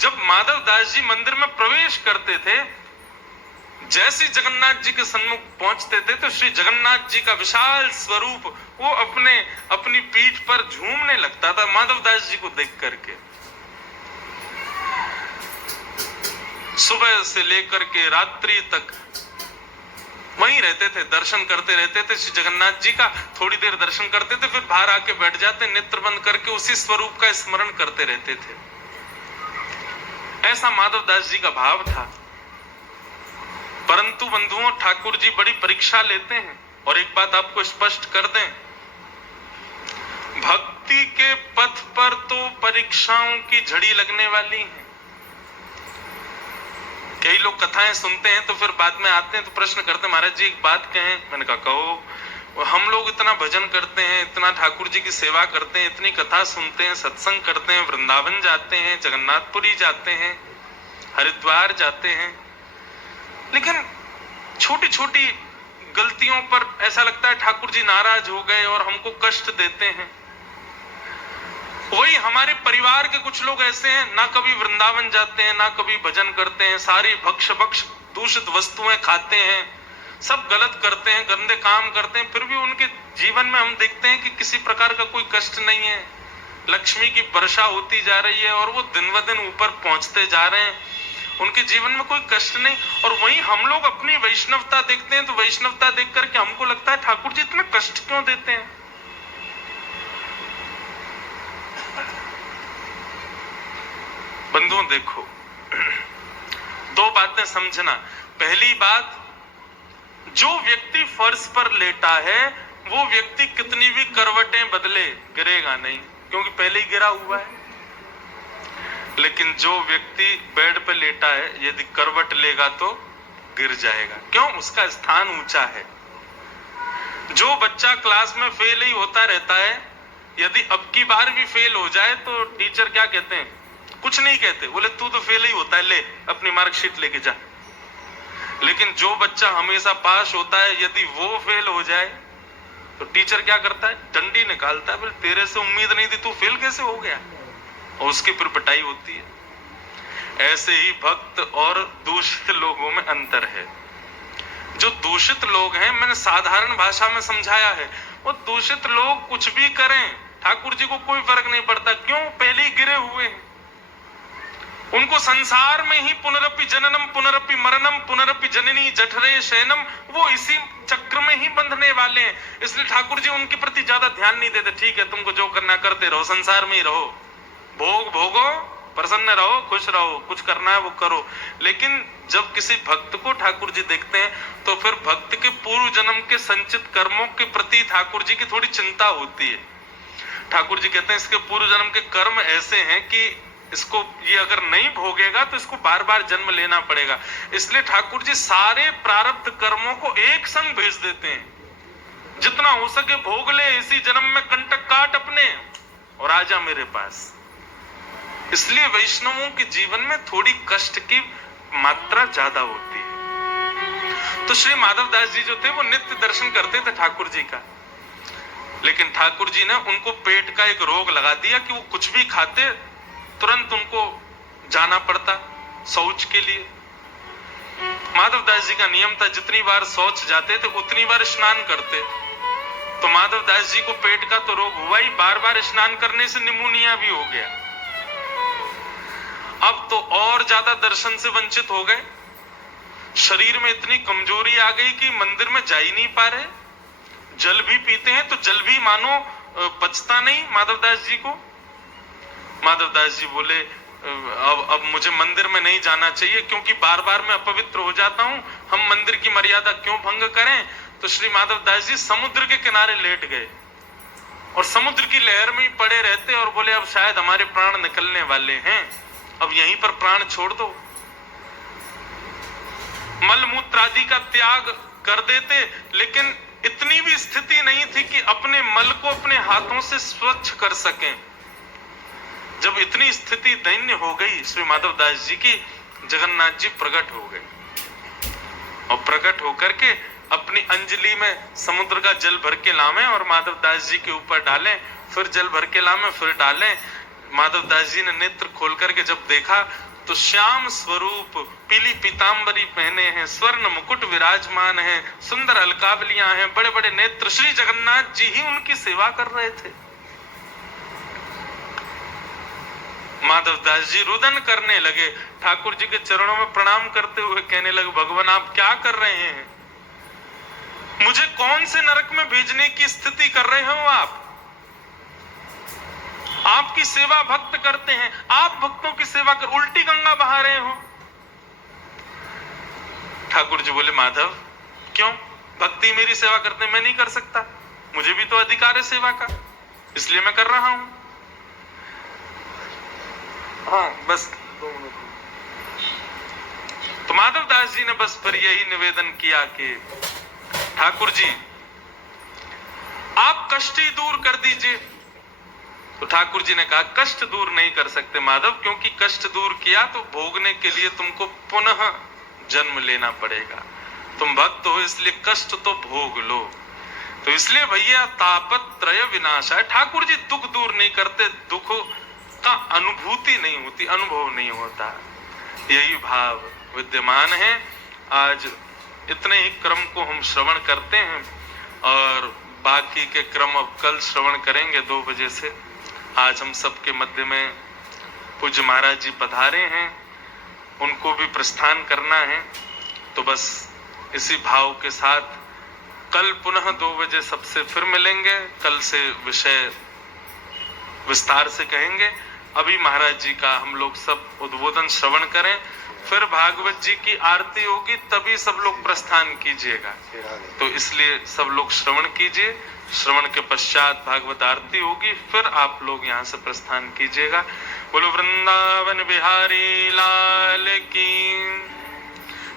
जब माधवदास जी मंदिर में प्रवेश करते थे, जैसे जगन्नाथ जी के सम्मुख पहुंचते थे तो श्री जगन्नाथ जी का विशाल स्वरूप वो अपनी पीठ पर झूमने लगता था माधवदास जी को देख करके। सुबह से लेकर के रात्रि तक वहीं रहते थे, दर्शन करते रहते थे श्री जगन्नाथ जी का। थोड़ी देर दर्शन करते थे, फिर बाहर आके बैठ जाते, नेत्र बंद करके उसी स्वरूप का स्मरण करते रहते थे। ऐसा माधवदास जी का भाव था। परंतु बंधुओं, ठाकुर जी बड़ी परीक्षा लेते हैं। और एक बात आपको स्पष्ट कर दें, भक्ति के पथ पर तो परीक्षाओं की झड़ी लगने वाली है। कई लोग कथाएं सुनते हैं तो फिर बाद में आते हैं तो प्रश्न करते हैं, महाराज जी एक बात कहें। मैंने कहा कहो। हम लोग इतना भजन करते हैं, इतना ठाकुर जी की सेवा करते हैं, इतनी कथा सुनते हैं, सत्संग करते हैं, वृंदावन जाते हैं, जगन्नाथपुरी जाते हैं, हरिद्वार जाते हैं, लेकिन छोटी छोटी गलतियों पर ऐसा लगता है ठाकुर जी नाराज हो गए और हमको कष्ट देते हैं। वही हमारे परिवार के कुछ लोग ऐसे हैं, ना कभी वृंदावन जाते हैं, ना कभी भजन करते हैं, सारी भक्ष दूषित वस्तुएं खाते हैं, सब गलत करते हैं, गंदे काम करते हैं, फिर भी उनके जीवन में हम देखते हैं कि किसी प्रकार का कोई कष्ट नहीं है। लक्ष्मी की वर्षा होती जा रही है और वो दिन ब दिन ऊपर पहुंचते जा रहे हैं, उनके जीवन में कोई कष्ट नहीं। और वहीं हम लोग अपनी वैष्णवता देखते हैं, तो वैष्णवता देख करके हमको लगता है ठाकुर जी इतना कष्ट क्यों देते हैं। बंधुओं देखो, दो बातें समझना। पहली बात, जो व्यक्ति फर्श पर लेटा है वो व्यक्ति कितनी भी करवटें बदले गिरेगा नहीं, क्योंकि पहले ही गिरा हुआ है। लेकिन जो व्यक्ति बेड पे लेटा है यदि करवट लेगा तो गिर जाएगा, क्यों? उसका स्थान ऊंचा है। जो बच्चा क्लास में फेल ही होता रहता है, यदि अब की बार भी फेल हो जाए तो टीचर क्या कहते हैं? कुछ नहीं कहते, बोले तू तो फेल ही होता है, ले अपनी मार्कशीट लेके जा। लेकिन जो बच्चा हमेशा पास होता है, यदि वो फेल हो जाए तो टीचर क्या करता है? डंडी निकालता है, बोले तेरे से उम्मीद नहीं थी, तू फेल कैसे हो गया, और उसकी फिर पिटाई होती है। ऐसे ही भक्त और दूषित लोगों में अंतर है। जो दूषित लोग हैं, मैंने साधारण भाषा में समझाया है, वो दूषित लोग कुछ भी करें ठाकुर जी को कोई फर्क नहीं पड़ता, क्यों? पहले ही गिरे हुए हैं। उनको संसार में ही पुनरपि जननम पुनरपि मरणम पुनरपि जननी जठरे शयनम, वो इसी चक्र में ही बंधने वाले हैं। इसलिए ठाकुर जी उनके प्रति ज्यादा ध्यान नहीं देते। ठीक है, तुमको जो करना करते रहो, संसार में ही रहो, भोग भोगो, प्रसन्न रहो, खुश रहो, कुछ करना है वो करो। लेकिन जब किसी भक्त को ठाकुर जी देखते हैं तो फिर भक्त के पूर्व जन्म के संचित कर्मों के प्रति ठाकुर जी की थोड़ी चिंता होती है। ठाकुर जी कहते हैं इसके पूर्व जन्म के कर्म ऐसे हैं कि इसको ये अगर नहीं भोगेगा तो इसको बार बार जन्म लेना पड़ेगा। इसलिए ठाकुर जी सारे प्रारब्ध कर्मों को एक संग भेज देते हैं। जितना हो सके भोग ले, इसी जन्म में कंटक काट अपने और आजा मेरे पास। इसलिए वैष्णवों के जीवन में थोड़ी कष्ट की मात्रा ज्यादा होती है। तो श्री माधव दास जी जो थे वो नित्य दर्शन करते थे ठाकुर जी का, लेकिन ठाकुर जी ने उनको पेट का एक रोग लगा दिया कि वो कुछ भी खाते तुरंत उनको जाना पड़ता शौच के लिए। माधव दास जी का नियम था, जितनी बार शौच जाते थे उतनी बार स्नान करते। तो माधव दास जी को पेट का तो रोग हुआ ही, बार बार स्नान करने से निमोनिया भी हो गया। अब तो और ज्यादा दर्शन से वंचित हो गए। शरीर में इतनी कमजोरी आ गई कि मंदिर में जा ही नहीं पा रहे। जल भी पीते हैं तो जल भी मानो पचता नहीं माधव दास जी को। माधव दास जी बोले अब मुझे मंदिर में नहीं जाना चाहिए, क्योंकि बार बार मैं अपवित्र हो जाता हूं, हम मंदिर की मर्यादा क्यों भंग करें। तो श्री माधव दास जी समुद्र के किनारे लेट गए और समुद्र की लहर में ही पड़े रहते और बोले अब शायद हमारे प्राण निकलने वाले हैं, अब यहीं पर प्राण छोड़ दो। मल मूत्र आदि का त्याग कर देते, लेकिन इतनी भी स्थिति नहीं थी कि अपने मल को अपने हाथों से स्वच्छ कर सकें। जब इतनी स्थिति दैन्य हो गई श्री माधव दास जी की, जगन्नाथ जी प्रकट हो गए और प्रकट होकर के अपनी अंजलि में समुद्र का जल भर के लावे और माधव दास जी के ऊपर डालें, फिर जल भर के लावे, फिर डालें। माधव दास जी ने नेत्र खोल करके जब देखा तो श्याम स्वरूप, पीली पीतांबरी पहने हैं, स्वर्ण मुकुट विराजमान है, सुंदर अलकावलियां हैं, बड़े बड़े नेत्र, श्री जगन्नाथ जी ही उनकी सेवा कर रहे थे। माधव दास जी रुदन करने लगे, ठाकुर जी के चरणों में प्रणाम करते हुए कहने लगे, भगवान आप क्या कर रहे हैं? मुझे कौन से नरक में भेजने की स्थिति कर रहे हो आप? आपकी सेवा भक्त करते हैं, आप भक्तों की सेवा कर उल्टी गंगा बहा रहे हो। ठाकुर जी बोले, माधव क्यों? भक्ति मेरी सेवा करते मैं नहीं कर सकता, मुझे भी तो अधिकार है सेवा का, इसलिए मैं कर रहा हूं। हाँ बस 2 मिनट। तो माधव दास जी ने बस फिर यही निवेदन किया कि ठाकुर जी आप कष्ट ही दूर कर दीजिए। तो ठाकुर जी ने कहा कष्ट दूर नहीं कर सकते माधव, क्योंकि कष्ट दूर किया तो भोगने के लिए तुमको पुनः जन्म लेना पड़ेगा। तुम भक्त हो इसलिए कष्ट तो भोग लो। तो इसलिए भैया तापत्रय विनाशाय, ठाकुर जी दुख दूर नहीं करते, दुख का अनुभूति नहीं होती, अनुभव नहीं होता। यही भाव विद्यमान है। आज इतने ही क्रम को हम श्रवण करते हैं और बाकी के क्रम अब कल श्रवण करेंगे 2 बजे से। आज हम सबके मध्य में पूज्य महाराज जी पधारे हैं, उनको भी प्रस्थान करना है, तो बस इसी भाव के साथ कल पुनः 2 बजे सबसे फिर मिलेंगे। कल से विषय विस्तार से कहेंगे। अभी महाराज जी का हम लोग सब उद्बोधन श्रवण करें, फिर भागवत जी की आरती होगी, तभी सब लोग प्रस्थान कीजिएगा। तो इसलिए सब लोग श्रवण कीजिए, श्रवण के पश्चात भागवत आरती होगी, फिर आप लोग यहाँ से प्रस्थान कीजिएगा। बोलो वृंदावन बिहारी लाल की,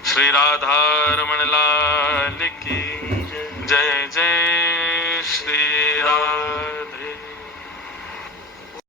श्री राधा रमण लाल की जय।